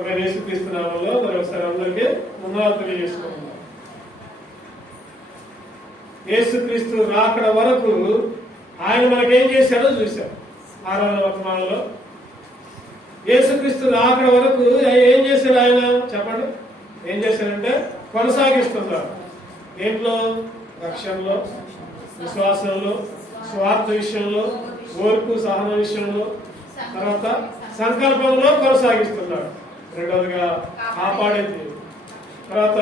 ఒక యేసుక్రీస్తు నామంలో మరొకసారి అందరికీ వందనాలు తెలియజేసుకుంటున్నాం. యేసుక్రీస్తు రాకడ వరకు ఆయన మనకేం చేశాడో చూశాం. 6వ వర్తమానంలో యేసుక్రీస్తు రాకడ వరకు ఏం చేశాడు ఆయన చెప్పండి. ఏం చేశాడంటే కొనసాగిస్తున్నారు. ఏంట్లో? రక్షణలో, విశ్వాసంలో, స్వార్థ విషయంలో, ఓర్పు సహన విషయంలో, తర్వాత సంకల్పంలో కొనసాగిస్తున్నాడు. రెండవదిగా కాపాడేది, తర్వాత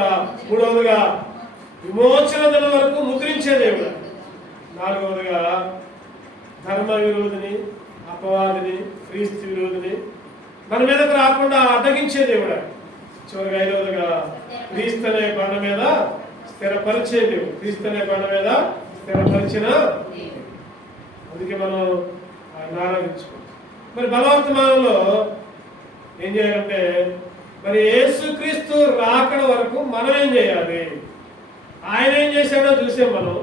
మూడవదిగా విమోచన దినం వరకు ముద్రించే దేవుడు, నాలుగవదిగా ధర్మ విరోధిని, అపవాదిని, క్రీస్తు విరోధిని మన మీదకు రాకుండా అడ్డగించే దేవుడు. చివరిగా ఐదవదిగా క్రీస్తు అనే బండ మీద స్థిరపరిచే దేవుడు. క్రీస్తు అనే బండ మీద స్థిరపరిచిన, అందుకే మనం ఆయన ఆరాధించుకుంటాం. మరి బలవర్తమానంలో ఏం చేయాలంటే, మరి యేసుక్రీస్తు రాకడ వరకు మనం ఏం చేయాలి? ఆయన ఏం చేశాడో చూసాం మనం.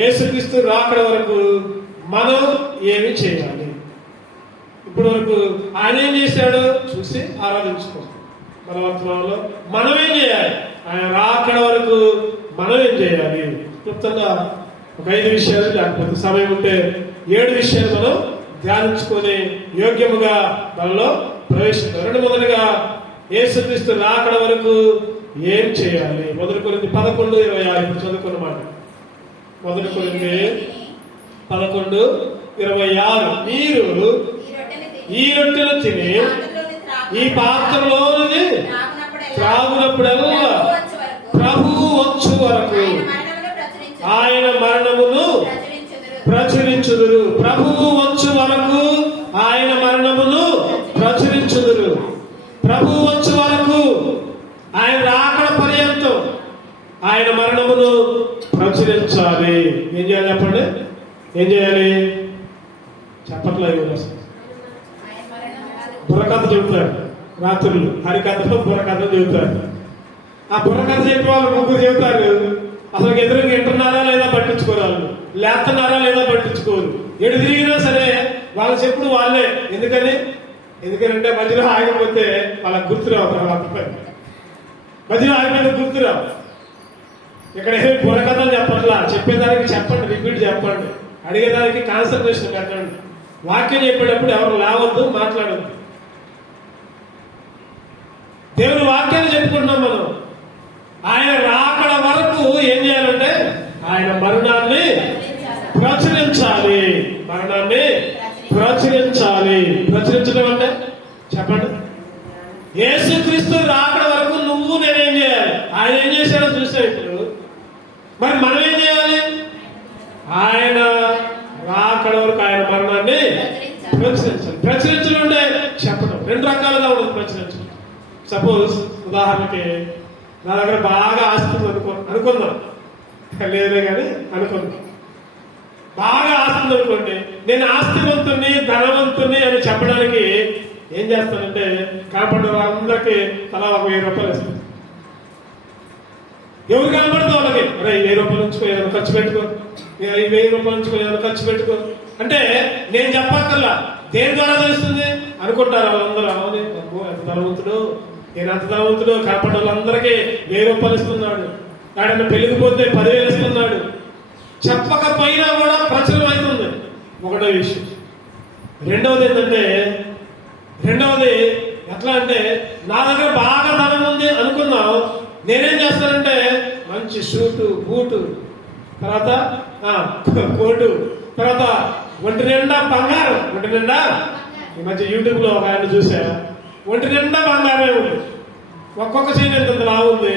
యేసుక్రీస్తు రాకడ వరకు మనం ఏమి చేయాలి? ఇప్పటి వరకు ఆయన ఏం చేశాడో చూసి ఆరాధించుకుంటాం. బలవర్తమానంలో మనం ఏం చేయాలి? ఆయన రాకడ వరకు మనం ఏం చేయాలి? క్లుప్తంగా ఒక 5 విషయాలు, లేకపోతే సమయం ఉంటే 7 విషయాలు మనం ధ్యానించుకొని యోగ్యముగా మనలో ప్రవేశిస్తాం. మొదటిగా యేసుక్రీస్తు రాకడ వరకు ఏం చేయాలి? 1 కొరింథీ 11:26 చదువుకున్న మాట. 1 కొరింథీ 11:26 మీరు ఈ రొట్టెలు తిని ఈ పాత్రలోనిది త్రాగునప్పుడల్లా ప్రభువు వచ్చు వరకు ఆయన మరణమును ప్రచురించుదురు. ప్రభువు వచ్చు వరకు ఆయన మరణమును ప్రచురించుదురు. ప్రభువు వచ్చు వరకు, ఆయన రాకడ పర్యంతం ఆయన మరణమును ప్రచురించాలి. ఏం చేయాలి చెప్పండి? ఏం చేయాలి? చెప్పట్లేదు. బుర్రకథ చెబుతారు రాత్రులు, హరికథలో బుర్రకథ చెబుతారు. ఆ బుర్రకథ చెప్పే వాళ్ళు 3 చెబుతారు. అసలు ఎదురుగా వింటున్నారా లేదా పట్టించుకోరు, వాళ్ళు లేస్తున్నారా లేదా పట్టించుకోరు. ఎడు తిరిగినా సరే వాళ్ళ చెప్పుడు వాళ్ళే. ఎందుకంటే మధ్యలో ఆగిపోతే వాళ్ళకి గుర్తురావు. తర్వాత మధ్యలో ఆగిపోతే గుర్తురావు. ఇక్కడ ఏమి బుర్రకథలు చెప్పట్లా, చెప్పేదానికి చెప్పండి, రిపీట్ చెప్పండి, అడిగేదానికి కాన్సన్ట్రేషన్ పెట్టండి. వాక్యం చెప్పేటప్పుడు ఎవరు లేవద్దు, మాట్లాడద్దు. దేవుని వాక్యాన్ని చెప్పుకుంటున్నాం మనం. ఆయన రాకడ వరకు ఏం చేయాలంటే ఆయన మరణాన్ని ప్రచురించాలి. మరణాన్ని ప్రచురించాలి. ప్రచురించడం అంటే చెప్పండి. యేసుక్రీస్తు రాకడ వరకు నువ్వు నేనేం చేయాలి? ఆయన ఏం చేశాడో చూసావు ఇప్పుడు. మరి మనం ఏం చేయాలి? ఆయన రాకడ వరకు ఆయన మరణాన్ని ప్రచురించాలి. ప్రచురించడం అంటే చెప్పడం 2 రకాలుగా ఉండదు ప్రచురించడం. సపోజ్ ఉదాహరణకి నా దగ్గర బాగా ఆస్తి అనుకుందాం, లేదే కానీ అనుకుందాం. బాగా ఆస్తి అనుకోండి, నేను ఆస్తివంతుని, ధనవంతుని అని చెప్పడానికి ఏం చేస్తానంటే కనపడ్డ వాళ్ళందరికీ తలా ఒక 1000 రూపాయలు ఇస్తాను. ఎవరు కనపడదు వాళ్ళకి, అరే 1000 రూపాయలు ఉంచుకో, ఏదైనా ఖర్చు పెట్టుకో, 1000 రూపాయలు ఉంచుకో, ఏదైనా ఖర్చు పెట్టుకో అంటే నేను చెప్పక్కర్లా. దేని ద్వారా తెలుస్తుంది అనుకుంటారు వాళ్ళందరూ. అవును, ఎంత ధనవంతుడు, నేను అంత ధనవంతుడు. కనపడ్డ వాళ్ళందరికీ 1000 రూపాయలు ఇస్తున్నాడు. ఆయన పెరిగిపోతే 10,000 ఇస్తున్నాడు. చెప్పకపోయినా కూడా ప్రచురం అవుతుంది. ఒకటో విషయం. రెండవది ఏంటంటే, ఎట్లా అంటే నా దగ్గర బాగా ధనం ఉంది అనుకున్నావు, నేనేం చేస్తానంటే మంచి షూటు, బూటు, తర్వాత కోటు, తర్వాత ఒంటి నిండా బంగారం. ఒంటి నిండా ఈ మధ్య యూట్యూబ్ లో ఒక ఆయన చూసా, ఒంటి నిండా బంగారమే ఉంది. ఒక్కొక్క చైన్ ఎంత లావు ఉంది.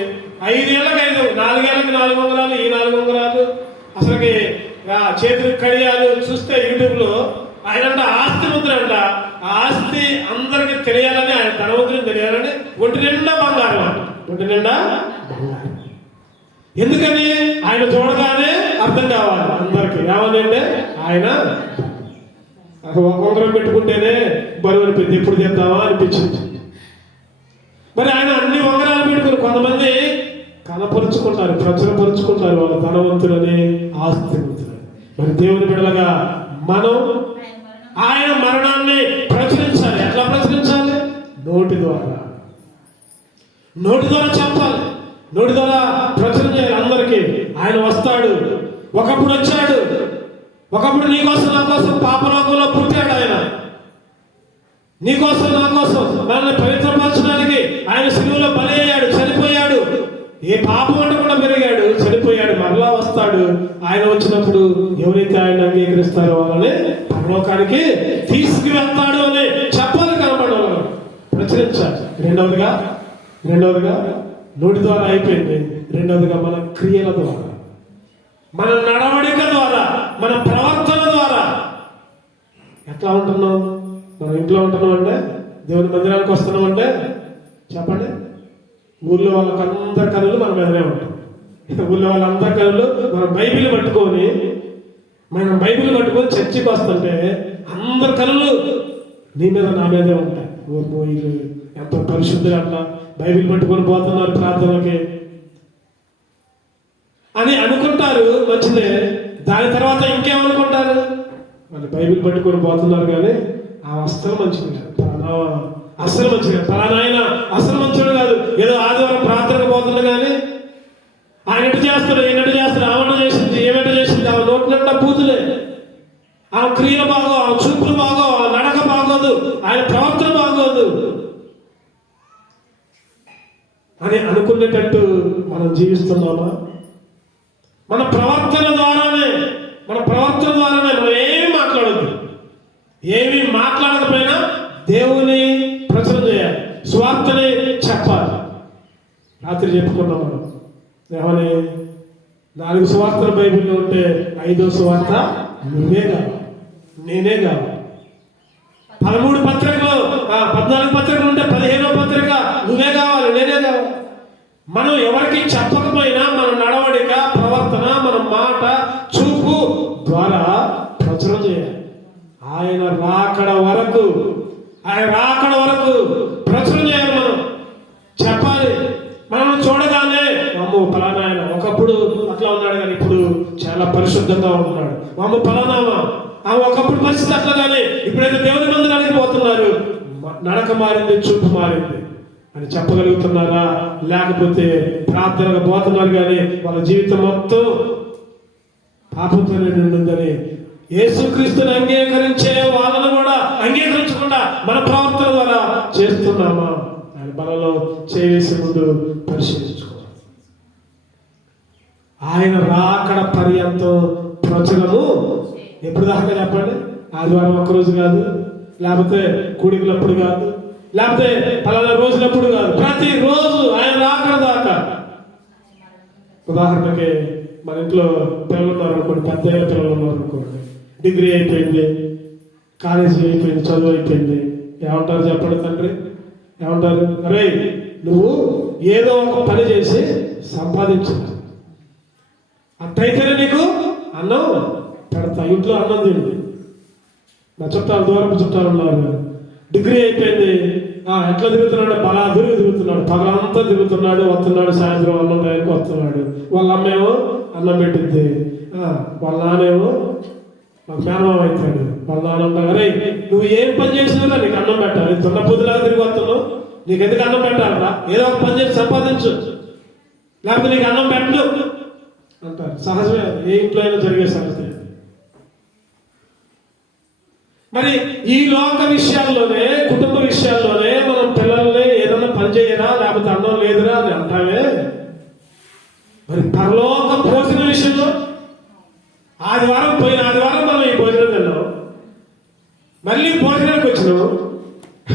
5 ఏళ్ళకి 5, 4 ఏళ్ళకి 4 ఉంగరాలు, ఈ 4 ఉంగరాలు, అసలుకి చేతులకు కడియాలు. చూస్తే యూట్యూబ్ లో ఆయన ఆస్తి ముద్ర అంట. ఆస్తి అందరికి తెలియాలని, ఆయన ధనవంతుని తెలియాలని ఒంటి నిండా బంగారం అంట. ఒంటి నిండా బంగారం. ఎందుకని? ఆయన చూడగానే అర్థం కావాలి అందరికి. ఏమని అంటే ఆయన ఉంగరం పెట్టుకుంటేనే బరువు అనిపించింది, ఎప్పుడు చేద్దామా అనిపించింది. మరి ఆయన అన్ని ఉంగరాలు పెట్టుకుని కొంతమంది కనపరుచుకుంటారు, ప్రచురపరుచుకుంటారు వాళ్ళ ధనవంతులని, ఆస్తివంతులని. మరి దేవుని బిడ్డలుగా మనం ఆయన మరణాన్ని ప్రచురించాలి. ఎట్లా ప్రచురించాలి? నోటి ద్వారా చెప్పాలి, నోటి ద్వారా ప్రచురణ చేయాలి అందరికీ. ఆయన వస్తాడు, ఒకప్పుడు వచ్చాడు, ఒకప్పుడు నీకోసం నా కోసం పాపలోకంలో పుట్టాడు. ఆయన నీకోసం నా కోసం మనల్ని పవిత్రపరచడానికి ఆయన సిలువలో బలి అయ్యాడు, చనిపోయాడు, ఏ పాపం అంటే కూడా పెరిగాడు, చనిపోయాడు, మరలా వస్తాడు. ఆయన వచ్చినప్పుడు ఎవరైతే ఆయన అంగీకరిస్తారో వాళ్ళని పరలోకానికి తీసుకువెళ్తాడు అని చెప్పాలి, కనబడాలి, ప్రచురించాలి. రెండవదిగా నోటి ద్వారా అయిపోయింది. రెండవదిగా మన క్రియల ద్వారా, మన నడవడిక ద్వారా, మన ప్రవర్తన ద్వారా. ఎట్లా ఉంటున్నాం? మనం ఇంట్లో ఉంటున్నాం అంటే, దేవుని మందిరానికి వస్తున్నాం అంటే చెప్పండి, ఊళ్ళో వాళ్ళకందరి కనులు మన మీదనే ఉంటాం. ఊళ్ళో వాళ్ళందరి కనులు మనం బైబిల్ పట్టుకొని చర్చికి వస్తుంటే అందరి కనులు నీ మీద నా మీదే ఉంటాయి. వీళ్ళు ఎంత పరిశుద్ధులు అంట, బైబిల్ పట్టుకొని పోతున్నారు ప్రార్థనలకి అని అనుకుంటారు, మంచిదే. దాని తర్వాత ఇంకేమనుకుంటారు? వాళ్ళు బైబిల్ పట్టుకొని పోతున్నారు కానీ ఆ వస్త్రం మంచిది కాదు, అస్సలు మంచిది కాదు, పలానా ఆయన అస్సలు మంచివాడు కాదు. ఏదో ఆదివారం ప్రార్థనకు పోతుంది కానీ ఆయన ఎటు చేస్తాడు, ఈయనట్టు చేస్తాడు, ఆమెట చేసింది, ఏమెట చేసింది, ఆమె నోటి నిండా బూతులే, ఆమె క్రియలు బాగో, ఆమె చూపులు బాగో, ఆ నడక బాగోదు, ఆయన ప్రవర్తన బాగోదు అని అనుకునేటట్టు మనం జీవిస్తున్నామా? మన ప్రవర్తన ద్వారానే మనం ఏమి మాట్లాడద్దు. ఏమి మాట్లాడకపోయినా దేవుని ప్రచురణ చేయాలి, స్వార్థని చెప్పాలి. రాత్రి చెప్పుకున్నాం మనం ఏమని, 4 సువార్తలు బైబిల్లో ఉంటే 5వ సువార్త నువ్వే కావాలి, నేనే కావాలి. 13 పత్రికలు 14 పత్రికలు ఉంటే 15వ పత్రిక నువ్వే కావాలి, నేనే కావాలి. మనం ఎవరికి చెప్పకపోయినా మన నడవడిక, ప్రవర్తన, మన మాట, చూపు ద్వారా ప్రచురణ చేయాలి. ఆయన రాకడ వరకు ప్రచురణ చేయాలి. మనం చెప్పాలి. మనం చూడగానే అమ్మో ఫలానా ఆయన ఒకప్పుడు అట్లా ఉన్నాడు కానీ ఇప్పుడు చాలా పరిశుద్ధంగా ఉంటున్నాడు, అమ్మ ఫలానామా ఒకప్పుడు పరిస్థితి అట్లా కానీ ఇప్పుడైతే దేవుని మందిరానికి పోతున్నారు, నడక మారింది, చూపు మారింది అని చెప్పగలుగుతున్నారా? లేకపోతే ప్రార్థనగా పోతున్నారు కానీ వాళ్ళ జీవితం మొత్తం పాపంతో నిండిందని, యేసుక్రీస్తుని అంగీకరించే వాళ్ళను కూడా అంగీకరించకుండా మన ప్రవర్తన ద్వారా చేస్తున్నామా? ఆయన బలలో చేసే ముందు పరిశీలించుకోవాలి. ఆయన రాకడ పర్యంతం ప్రచురము ఎప్పుడు దాకా చెప్పండి? ఆదివారం ఒక్కరోజు కాదు, లేకపోతే కూడికలప్పుడు కాదు, లేకపోతే పలానా రోజులప్పుడు కాదు, ప్రతిరోజు ఆయన రాకడ దాకా. ఉదాహరణకి మన ఇంట్లో పిల్లలు ఉన్నారు అనుకోండి, పెద్ద పిల్లలు ఉన్నారు అనుకోండి, డిగ్రీ అయిపోయింది, కాలేజీ అయిపోయింది, చదువు అయిపోయింది, ఏమంటారు చెప్పండి? తండ్రి ఏమంటారు? అరే నువ్వు ఏదో ఒక పని చేసి సంపాదించు, అట్టయితేనే నీకు అన్నం పెడతా, ఇంట్లో అన్నం తిండి. నా చుట్టాలు, దూరపు చుట్టాలు ఉన్నారు, డిగ్రీ అయిపోయింది, ఎట్లా తిరుగుతున్నాడు? బలాదురు తిరుగుతున్నాడు, పగలంతా తిరుగుతున్నాడు, వస్తున్నాడు, సాయంత్రం అన్నం టైంకి వస్తున్నాడు. వాళ్ళ అమ్మేమో అన్నం పెట్టింది, వాళ్ళ నానేమో మేనమామ అవుతాడు. వాళ్ళ నాన్న అంటారు, అరే నువ్వు ఏం పని చేసినా నీకు అన్నం పెట్టాలి, తొన్న పొద్దులాగా తిరిగి వస్తున్నావు, నీకు ఎందుకు అన్నం పెట్టాలరా? ఏదో ఒక పని చేసి సంపాదించు, లేకపోతే నీకు అన్నం పెట్టను అంటారు. సహజమే, ఏ ఇంట్లో అయినా జరిగే సంగతి. మరి ఈ లోక విషయాల్లోనే, కుటుంబ విషయాల్లోనే మనం పిల్లల్ని ఏదన్నా పని చేయరా, లేకపోతే అన్నం లేదురా అని అంటామే. మరి పరలోక భోజన విషయంలో పోయిన ఆదివారం మనం ఈ భోజనం తిన్నాం, మళ్ళీ భోజనానికి వచ్చినాం,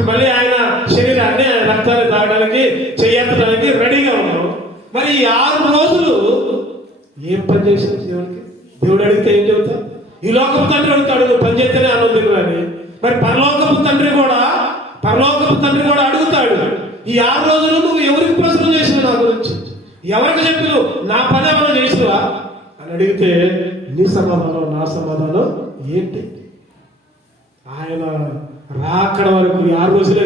మళ్ళీ ఆయన శరీరాన్ని, ఆయన రక్తాన్ని తాగడానికి, చెయ్యడానికి రెడీగా ఉన్నాం. మరి ఈ 6 రోజులు ఏం పని చేసావు దేవుడికి? దేవుడు అడిగితే ఏం చెబుతావు? ఈ లోకపు తండ్రి అడుగుతాడు, నువ్వు పని చేస్తేనే అన్నం తినని. మరి పరలోకపు తండ్రి కూడా అడుగుతాడు, ఈ 6 రోజులు నువ్వు ఎవరికి ప్రశ్న చేసినావు నా గురించి? ఎవరికి చెప్పినావు? నా పని ఏమైనా చేసినవా అని అడిగితే నీ సమాధానం, నా సమాధానం ఏంటి? ఆయన రాకడ వరకు, ఈ 6 రోజులే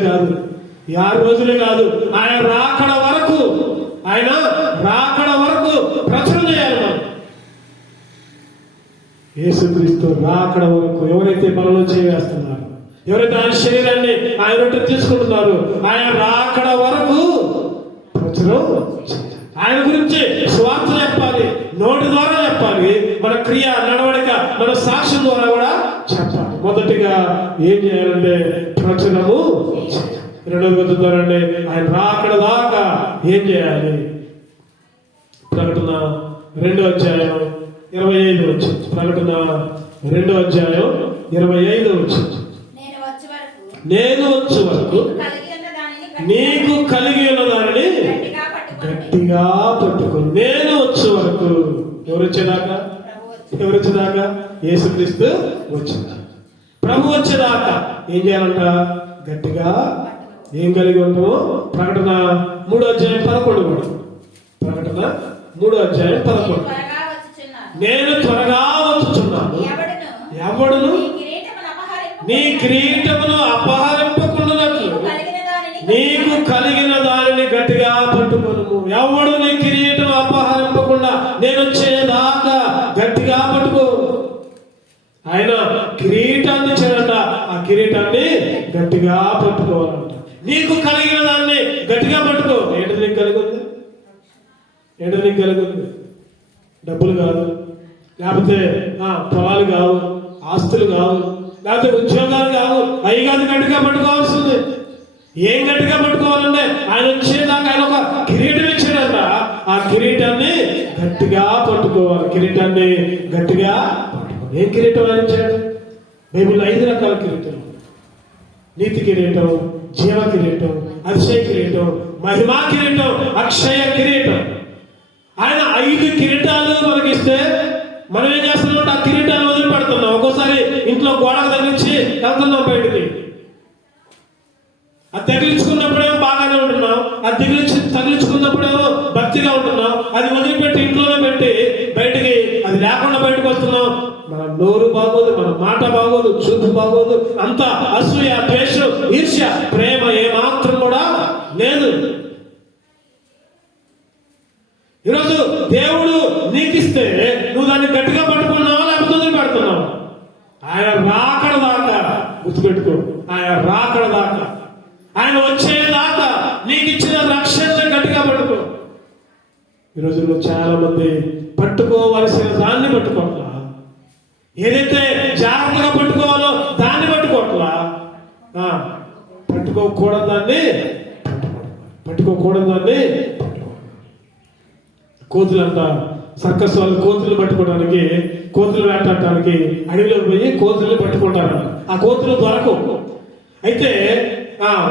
కాదు, ఆయన రాకడ వరకు ప్రచురణ చేయాలి. మనం యేసుక్రీస్తు రాకడ వరకు ఎవరైతే మనలో చేస్తున్నారో, ఎవరైతే ఆయన శరీరాన్ని ఆయన రొట్టె తీసుకుంటున్నారు, ఆయన రాకడ వరకు ప్రచురం చేయాలి. ఆయన గురించి స్వార్థ చెప్పాలి, నోటి ద్వారా చెప్పాలి, మన క్రియ నడవడిక మన సాక్ష్యం ద్వారా కూడా చెప్పాలి. మొదటిగా ఏం చేయాలంటే ప్రచురము చేయాలి. రెండవ వెతుతారండి, ఆయన రాకడ దాకా ఏం చేయాలి? ప్రకటన 2వ అధ్యాయం 25 వచ్చింది. ప్రకటన 2వ అధ్యాయం 25 వచ్చింది. నేను వచ్చే వరకు నీకు కలిగి ఉన్న దానిని గట్టిగా పట్టుకో. నేను వచ్చే వరకు ఎవరు వచ్చేదాకా? ఎవరు వచ్చేదాకా? యేసుక్రీస్తు వచ్చేదాకా, ప్రభు వచ్చేదాకా ఏం చేయాలంట? గట్టిగా ఏం కలిగి ఉంటామో ప్రకటన 3వ అధ్యాయం 11 కూడా. ప్రకటన 3వ అధ్యాయం 11. నేను త్వరగా వచ్చుచున్నాను, ఎవడును నీ కిరీటమును అపహరింపకుండానట్లు నీకు కలిగిన దానిని గట్టిగా పట్టుకొను. ఎవడు నీ కిరీటం అపహరింపకుండా నేను వచ్చేదాకా గట్టిగా పట్టుకో. ఆయన కిరీటాన్ని ఇచ్చాడంట, ఆ కిరీటాన్ని గట్టిగా పట్టుకోవాలంట. నీకు కలిగిన దాన్ని గట్టిగా పట్టుకో. ఏంటి నీకు కలిగింది? ఏంటి నీకు కలిగింది? డబ్బులు కాదు, లేకపోతే పొలాలు కావు, ఆస్తులు కావు, లేకపోతే ఉద్యోగాలు కావు. అవి కాదు గట్టిగా పట్టుకోవాల్సింది. ఏం గట్టిగా పట్టుకోవాలంటే ఆయన వచ్చేదాకా ఆయన ఒక కిరీటం ఇచ్చాడంట, ఆ కిరీటాన్ని గట్టిగా పట్టుకోవాలి. కిరీటాన్ని గట్టిగా పట్టుకోవాలి. ఏం కిరీటం ఆయన ఇచ్చాడు? బైబిల్లో 5 రకాల కిరీటం: నీతి కిరీటం, జీవ కిరీటం, అతిశయ కిరీటం, మహిమా కిరీటం, అక్షయ కిరీటం. ఆయన 5 కిరీటాలు మనకిస్తే మనం ఏం చేస్తున్నాం? ఆ కిరీటాలు వదిలిపెడుతున్నాం. ఒక్కోసారి ఇంట్లో గోడకు తగిలించి వెళ్తున్నాం బయటికి. అది తగిలించుకున్నప్పుడేమో బాగానే ఉంటున్నాం, అది తగిలించుకున్నప్పుడేమో భక్తిగా ఉంటున్నాం. అది వదిలిపెట్టి ఇంట్లోనే పెట్టి బయటికి అది లేకుండా బయటకు వస్తున్నాం. మన నోరు బాగోదు, మన మాట బాగోదు, చూపు బాగోదు, అంతా అసూయ, ద్వేషం, ఈర్ష్య, ప్రేమ ఏమాత్రం కూడా లేదు. ఈరోజు దేవుడు నీకిస్తే నువ్వు దాన్ని గట్టిగా పట్టుకున్నావా లేకపోతే వదిలిపెడుతున్నావు? ఆయన రాకడ దాకా గుర్తుపెట్టుకో. ఆయన రాకడ దాకా, ఆయన వచ్చేదాకా నీకు ఇచ్చిన రక్షణ గట్టిగా పట్టుకో. ఈ రోజుల్లో చాలా మంది పట్టుకోవలసిన దాన్ని పట్టుకోవట్లా, ఏదైతే జాగ్రత్తగా పట్టుకోవాలో దాన్ని పట్టుకోవట్లా, పట్టుకోకూడదు దాన్ని పట్టుకోకూడదు దాన్ని. కోతులంట, సర్కస్ వాళ్ళు కోతులు పట్టుకోవడానికి, కోతులు వేటాడటానికి అడవిలోకి పోయి కోతుల్ని పట్టుకుంటారు. ఆ కోతులు దొరకవు. అయితే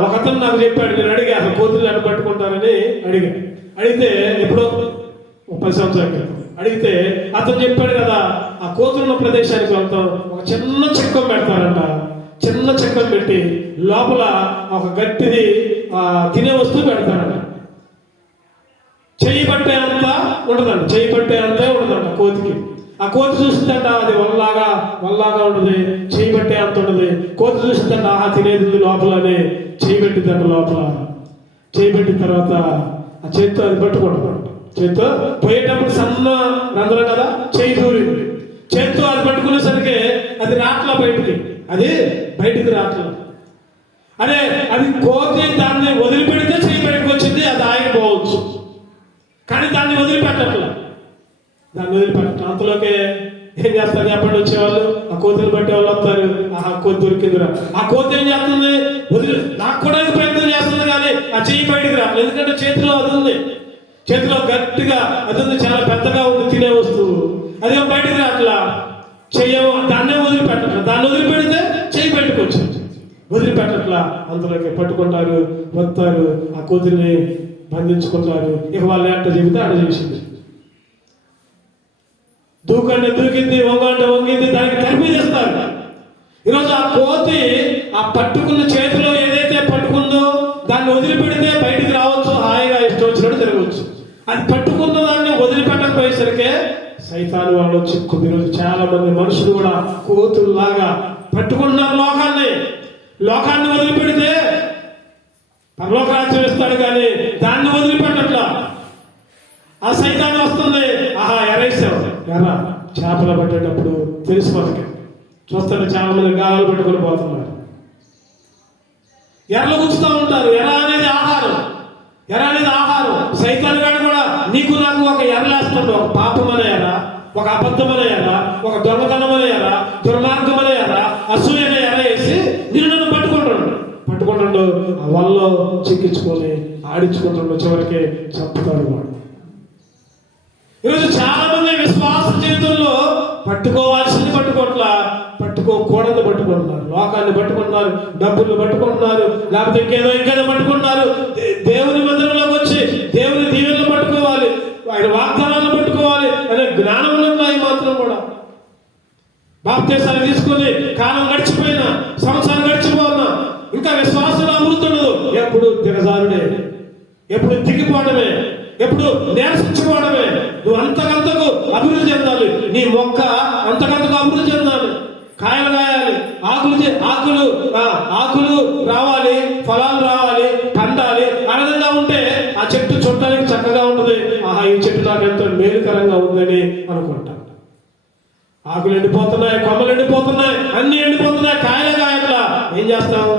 ఒకతను నాకు చెప్పాడు, నేను అడిగా అసలు కోతులు ఎలా పట్టుకుంటారని అడిగితే ఎప్పుడో 10 సంవత్సరాల క్రితం అడిగితే అతను చెప్పాడు కదా, ఆ కోతులున్న ప్రదేశానికి వెళ్తాం, ఒక చిన్న చెక్కం పెడతారంట. చిన్న చెక్కం పెట్టి లోపల ఒక గట్టిది తినే వస్తువు పెడతారంట. చెయ్యి పట్టే అంతా ఉండదంట, చెయ్యి పట్టే అంతే ఉండదంట కోతికి. ఆ కోతి చూసిందంట అది వల్లాగా ఉండదు, చెయ్యి పట్టే అంత ఉండదు. కోతి చూసిందంట తినేది లోపలనే చెయ్యి పెట్టిందంట. లోపల చెయ్యి పెట్టిన తర్వాత ఆ చేతితో అది పట్టుకుంటుందంట. చేతితో పోయేటప్పుడు సన్న రంధ్రం కదా, చెయ్యి దూరింది. చేతితో అది పట్టుకునేసరికి అది రాట్లా బయటికి రాట్లా. అదే అది కోతి దాన్ని వదిలిపెడితే చెయ్యి బయటకు వచ్చింది, అది ఆగిపోవచ్చు. కానీ దాన్ని వదిలిపెట్టట్లా. అంతలోకే ఏం చేస్తారు చెప్పండి? వచ్చేవాళ్ళు ఆ కోతులు పట్టే వాళ్ళు వస్తారు. కోతి దొరికిందిరా. ఆ కోతి ఏం చేస్తుంది? లాక్కోవడానికి ప్రయత్నం చేస్తుంది, కానీ ఆ చెయ్యి బయటికి రాదు. ఎందుకంటే చేతిలో అది ఉంది, చేతిలో గట్టిగా అది ఉంది, చాలా పెద్దగా ఉంది తినే వస్తువు. అదేమో బయటికి రాట్లా. చెయ్యమో దాన్నే వదిలిపెట్టట్లా. దాన్ని వదిలిపెడితే చెయ్యి బయటకు వచ్చింది, వదిలిపెట్టట్లా. అంతలోకి పట్టుకుంటారు, వస్తారు, ఆ కోతిని బంధించుకుంటారు. ఇక వాళ్ళు ఎట్ట చెబితే అట్ట చేసింది. దూకంటే దూకింది, వంగంటే వంగింది, దానికి తరిమేస్తారు. ఈరోజు ఆ కోతి ఆ పట్టుకున్న చేతిలో ఏదైతే పట్టుకుందో దాన్ని వదిలిపెడితే బయటికి రావచ్చు, హాయిగా ఇష్టం వచ్చినట్టు తిరగవచ్చు. అది పట్టుకున్న దాన్ని వదిలిపెట్టకపోయేసరికి సైతాను వాళ్ళు చిక్కుంది. ఈరోజు చాలా మంది మనుషులు కూడా కోతుల్లాగా పట్టుకుంటున్నారు లోకాన్ని వదిలిపెడితే పరలోక రాజ్యం ఇస్తాడు, కానీ దాన్ని వదిలిపెట్టట్లా. ఆ సైతాన్ని వస్తుంది, ఎరేసావు ఎలా చేపలు పట్టేటప్పుడు తెలుసు మనకి. చూస్తుంటే చాలా మంది గాలాలు పట్టుకొని పోతున్నారు. ఎర్రలు గుచ్చుతూ ఉంటారు. ఎర్ర అనేది ఆహారం, ఎర్ర అనేది ఆహారం. సైతాన్ గాడు కూడా నీకు నాకు ఒక ఎర్రలేస్తాడు. ఒక పాపమనే ఎర్ర, ఒక అబద్ధమనే ఎర్ర, ఒక దొంగతనమనే ఎర్ర, దుర్మార్గమనే ఎర్ర, అసూయనే ఎర్ర వేసి నిన్ను నన్ను పట్టుకుంటుండు. ఆ వల్లో చిక్కించుకొని ఆడించుకుంటుండో చివరికి చంపుతాడు వాడు. ఈరోజు చాలా మంది విశ్వాస జీవితంలో పట్టుకోవాల్సింది పట్టుకోకూడదు పట్టుకుంటున్నారు. లోకాన్ని పట్టుకుంటున్నారు, డబ్బులు పట్టుకుంటున్నారు, లేకపోతే ఇంకేదో పట్టుకుంటున్నారు. దేవుని మందిరంలోకి వచ్చి దేవుని దీవెనలు పట్టుకోవాలి, ఆయన వాగ్దానాలను పట్టుకోవాలి అనే జ్ఞానంలో ఉన్నాయి. మాత్రం కూడా బాప్తీసాలు తీసుకుని కాలం గడిచిపోయినా, సంవత్సరాలు గడిచిపోయినా ఇంకా విశ్వాసంలో అభివృద్ధి ఉండదు. ఎప్పుడు దిగజారుడే, ఎప్పుడు దిగిపోవడమే, ఎప్పుడు నేర్పించుకోవడమే. నువ్వు అంతకంతకు అభివృద్ధి చెందాలి. నీ మొక్క అంతకంతకు అభివృద్ధి చెందాలి. కాయలు కాయాలి, ఆకులు రావాలి, ఫలాలు రావాలి, పండాలి. ఆ విధంగా ఉంటే ఆ చెట్టు చూడటానికి చక్కగా ఉంటుంది. ఆహా, ఈ చెట్టు నాకు ఎంతో మేలుకరంగా ఉందని అనుకుంటాను. ఆకులు ఎండిపోతున్నాయి, కొమ్మలు ఎండిపోతున్నాయి, అన్ని ఎండిపోతున్నాయి, కాయలు కాయట్లా. ఏం చేస్తావు?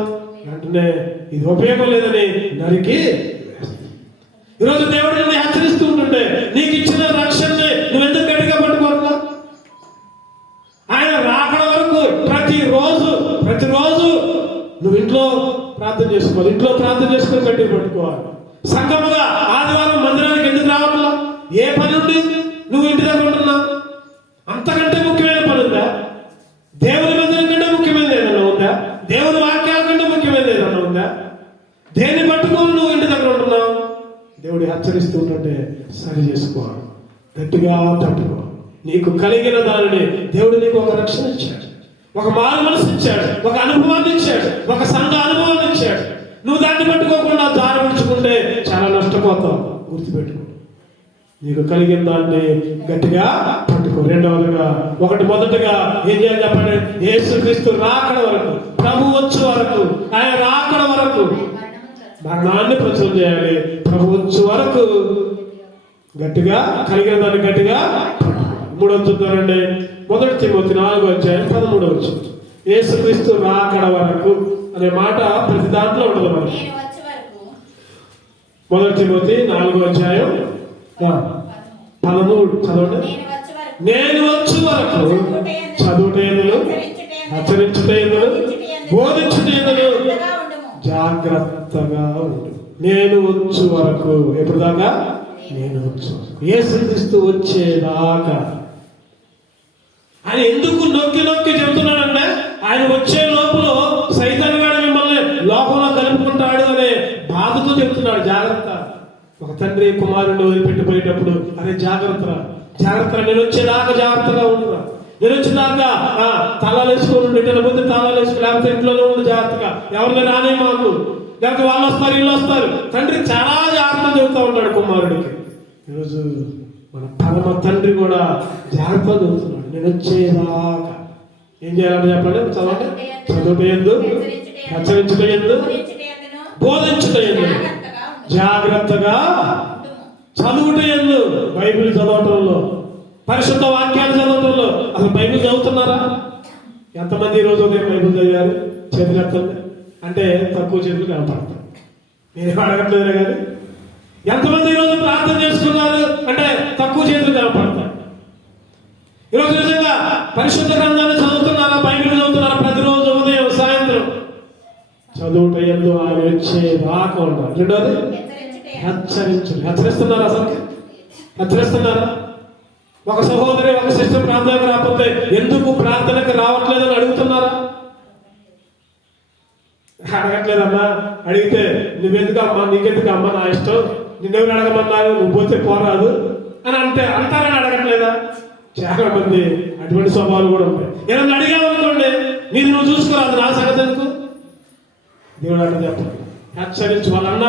వెంటనే ఇది ఉపయోగం లేదని నరికి. ఈరోజు దేవుడు నిన్ను హెచ్చరిస్తూ ఉంటుంటే నీకు ఇచ్చిన రక్షణని నువ్వెందుకు గట్టిగా పట్టుకోరుగా? ఆయన రాకడ వరకు ప్రతిరోజు నువ్వు ఇంట్లో ప్రార్థన చేసుకోవాలి. ఇంట్లో ప్రార్థన చేసుకొని గట్టిగా పట్టుకోవాలి. సంఘముగా ఆదివారం మందిరానికి ఎందుకు రావట్లా? ఏ పని ఉంది? నువ్వు ఇంటి దగ్గర ఉంటున్నావు. అంతకంటే ముఖ్యమైన పని ఉందా? దేవుని మందిరం కంటే ముఖ్యమైనది ఏదన్నా ఉందా? దేవుని వాక్యాల కంటే ముఖ్యమైనది ఏదన్నా ఉందా? దేన్ని పట్టుకొని నువ్వు ఇంటి దగ్గర ఉంటున్నావు? దేవుడు హెచ్చరిస్తూ ఉంటుంటే సరి చేసుకోవాలి, గట్టిగా పట్టుకో. నీకు కలిగిన దానిని దేవుడు నీకు ఒక రక్షణ ఇచ్చాడు, ఒక మారు మనసు ఇచ్చాడు, ఒక అనుభవాన్ని ఇచ్చాడు, ఒక సంఘ అనుభవాన్ని ఇచ్చాడు. నువ్వు దాన్ని పట్టుకోకుండా దారి విడుచుకుంటే చాలా నష్టపోతావు. గుర్తుపెట్టుకో, నీకు కలిగిన దాన్ని గట్టిగా పట్టుకో. రెండవదిగా మొదటగా ఏం చేయాలి చెప్పండి? యేసుక్రీస్తు రాకడ వరకు, ప్రభు వచ్చే వరకు, ఆయన రాకడ వరకు మరణాన్ని ప్రచురం చేయాలి. ప్రభు వచ్చే వరకు గట్టిగా కలిగిన దాన్ని గట్టిగా. మూడవ చూద్దామండి, 1 తిమోతి 4:13. యేసుక్రీస్తు రాకడ వరకు అనే మాట ప్రతి దాంట్లో ఉండదు మనకి. 1 తిమోతి 4:13 చదవండి. నేను వచ్చే వరకు చదువుటేందులు, హెచ్చరించుటేందులు, బోధించుటేందులు జాగ్రత్తగా ఉండు. నేను వచ్చే వరకు. ఎప్పుడు దాకా? నేను వచ్చు. యేసుక్రీస్తు వచ్చేదాకా. ఆయన ఎందుకు నొక్కి చెబుతున్నాడంటే ఆయన వచ్చే లోపల సైతాన్ గాడు మిమ్మల్ని లోకంలో కలుపుకుంటాడు అనే బాధతో చెబుతున్నాడు. జాగ్రత్త. ఒక తండ్రి కుమారుడిని వదిలిపెట్టిపోయేటప్పుడు అరే జాగ్రత్త, నేను వచ్చేదాకా జాగ్రత్తగా ఉంటున్నా. నేను వచ్చినాక తాళాలు వేసుకొని పోతే తాళాలు వేసుకుని, లేకపోతే ఇంట్లోనే ఉండి జాగ్రత్తగా, ఎవరిని రానే మాకు, లేకపోతే వాళ్ళు వస్తారు వీళ్ళు వస్తారు. తండ్రి చాలా జాగ్రత్త చెబుతూ ఉంటాడు కుమారుడికి. ఈరోజు మన పరమ తండ్రి కూడా జాగ్రత్త చెబుతున్నాడు. నేను వచ్చేదాకా ఏం చేయాలని చెప్పండి? చదవండి. చదువుటయందు, హెచ్చరించుటయందు, బోధించుటయందు జాగ్రత్తగా. చదువుటయందు, బైబిల్ చదవటంలో, పరిశుద్ధ వాక్యాలు చదవటంలో. అసలు బైబిల్ చదువుతున్నారా? ఎంతమంది ఈ రోజు ఉదయం బైబిల్ చదివారు? చేతులు ఎత్తండి. అంటే తక్కువ చేతులు కనపడతాయి. నేను అడగట్లేదు కానీ ఎంతమంది ఈరోజు ప్రార్థన చేసుకున్నారు అంటే తక్కువ చేతులు కనపడతాయి. ఈరోజు నిజంగా పరిశుద్ధ గ్రంథాన్ని చదువుతున్నారా? బైబిల్ చదువుతున్నారా? ప్రతిరోజు ఉదయం సాయంత్రం చదువుటయందు ఆయన వచ్చేదాకా ఉండాలి. రెండోది హెచ్చరిస్తున్నారా? అసలు హెచ్చరిస్తున్నారా? ఒక సహోదరి ఒక సిస్టర్ ప్రార్థనకు రాకపోతే ఎందుకు ప్రార్థనకు రావట్లేదని అడుగుతున్నారా? అడగట్లేదమ్మా. అడిగితే నువ్వెందుకమ్మా, నీకెందుకమ్మా, నా ఇష్టం, నిన్నెవరు అడగమన్నారు, నువ్వు పోతే పోరాదు అని అంటారని అడగట్లేదా? చాలా మంది అటువంటి స్వభావాలు కూడా ఉంటాయి. ఏదన్నా అడిగామనుకోండి, నువ్వు చూసుకోరాదు, నా సంగతి ఎందుకు? దేవుడు అంటే చెప్పండి, హెచ్చరించు. వాళ్ళ అన్నా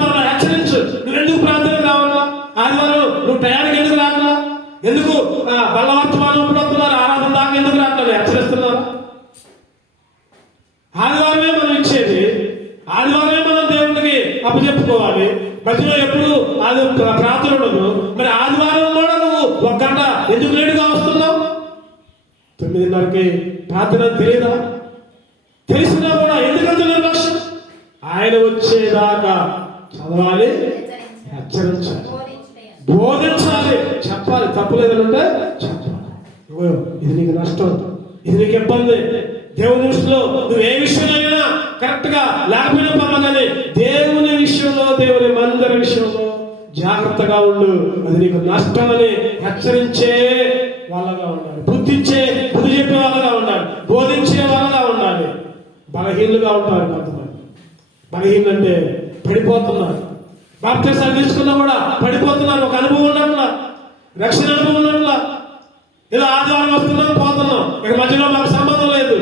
పర్వాలేదు హెచ్చరించు. నువ్వెందుకు ప్రార్థనకు రావాలా? ఆదివారం నువ్వు టయానికి ఎందుకు రావాలా? ఎందుకు బలవర్తమానం ఇప్పుడు వస్తున్నారు, ఆరాధన దాకా ఎందుకు రావట్లేదు? హెచ్చరిస్తున్నారు. ఆదివారమే మనం ఇచ్చేది, ఆదివారమే మనం దేవుడికి అప్పచెప్పుకోవాలి. మధ్యలో ఎప్పుడు అది ప్రార్థన ఉండదు. మరి ఆదివారం కూడా నువ్వు 1 గంట ఎందుకు లేటుగా వస్తున్నావు? 9:30కి ప్రార్థన తెలియదా? తెలిసినా కూడా ఎందుకంటే ఆయన వచ్చేదాకా చదవాలి, హెచ్చరించాలి, బోధించాలి, చెప్పాలి. తప్పులేదంటే చెప్పాలి. ఇది నీకు నష్టం, ఇది నీకు ఇబ్బంది. దేవుని దృష్టిలో నువ్వు ఏ విషయంలో కరెక్ట్ గా లేకపోయినా పర్వాలని దేవుని విషయంలో, దేవుని మందిర విషయంలో జాగ్రత్తగా ఉండు. అది నీకు నష్టం అని హెచ్చరించే వాళ్ళగా ఉండాలి, బుద్ధి చెప్పే వాళ్ళగా ఉండాలి, బోధించే వాళ్ళగా ఉండాలి. బలహీనులుగా ఉంటారు కొంతమంది. బలహీనులు అంటే పడిపోతున్నారు. బాప్తిసాలు తీసుకున్నా కూడా పడిపోతున్నారు. ఒక అనుభవం ఉన్నట్ల, రక్షణ అనుభవం ఉన్నట్ల. ఏదో ఆదివారం వస్తున్నాం, పోతున్నాం, ఇక మధ్యలో మాకు సంబంధం లేదు.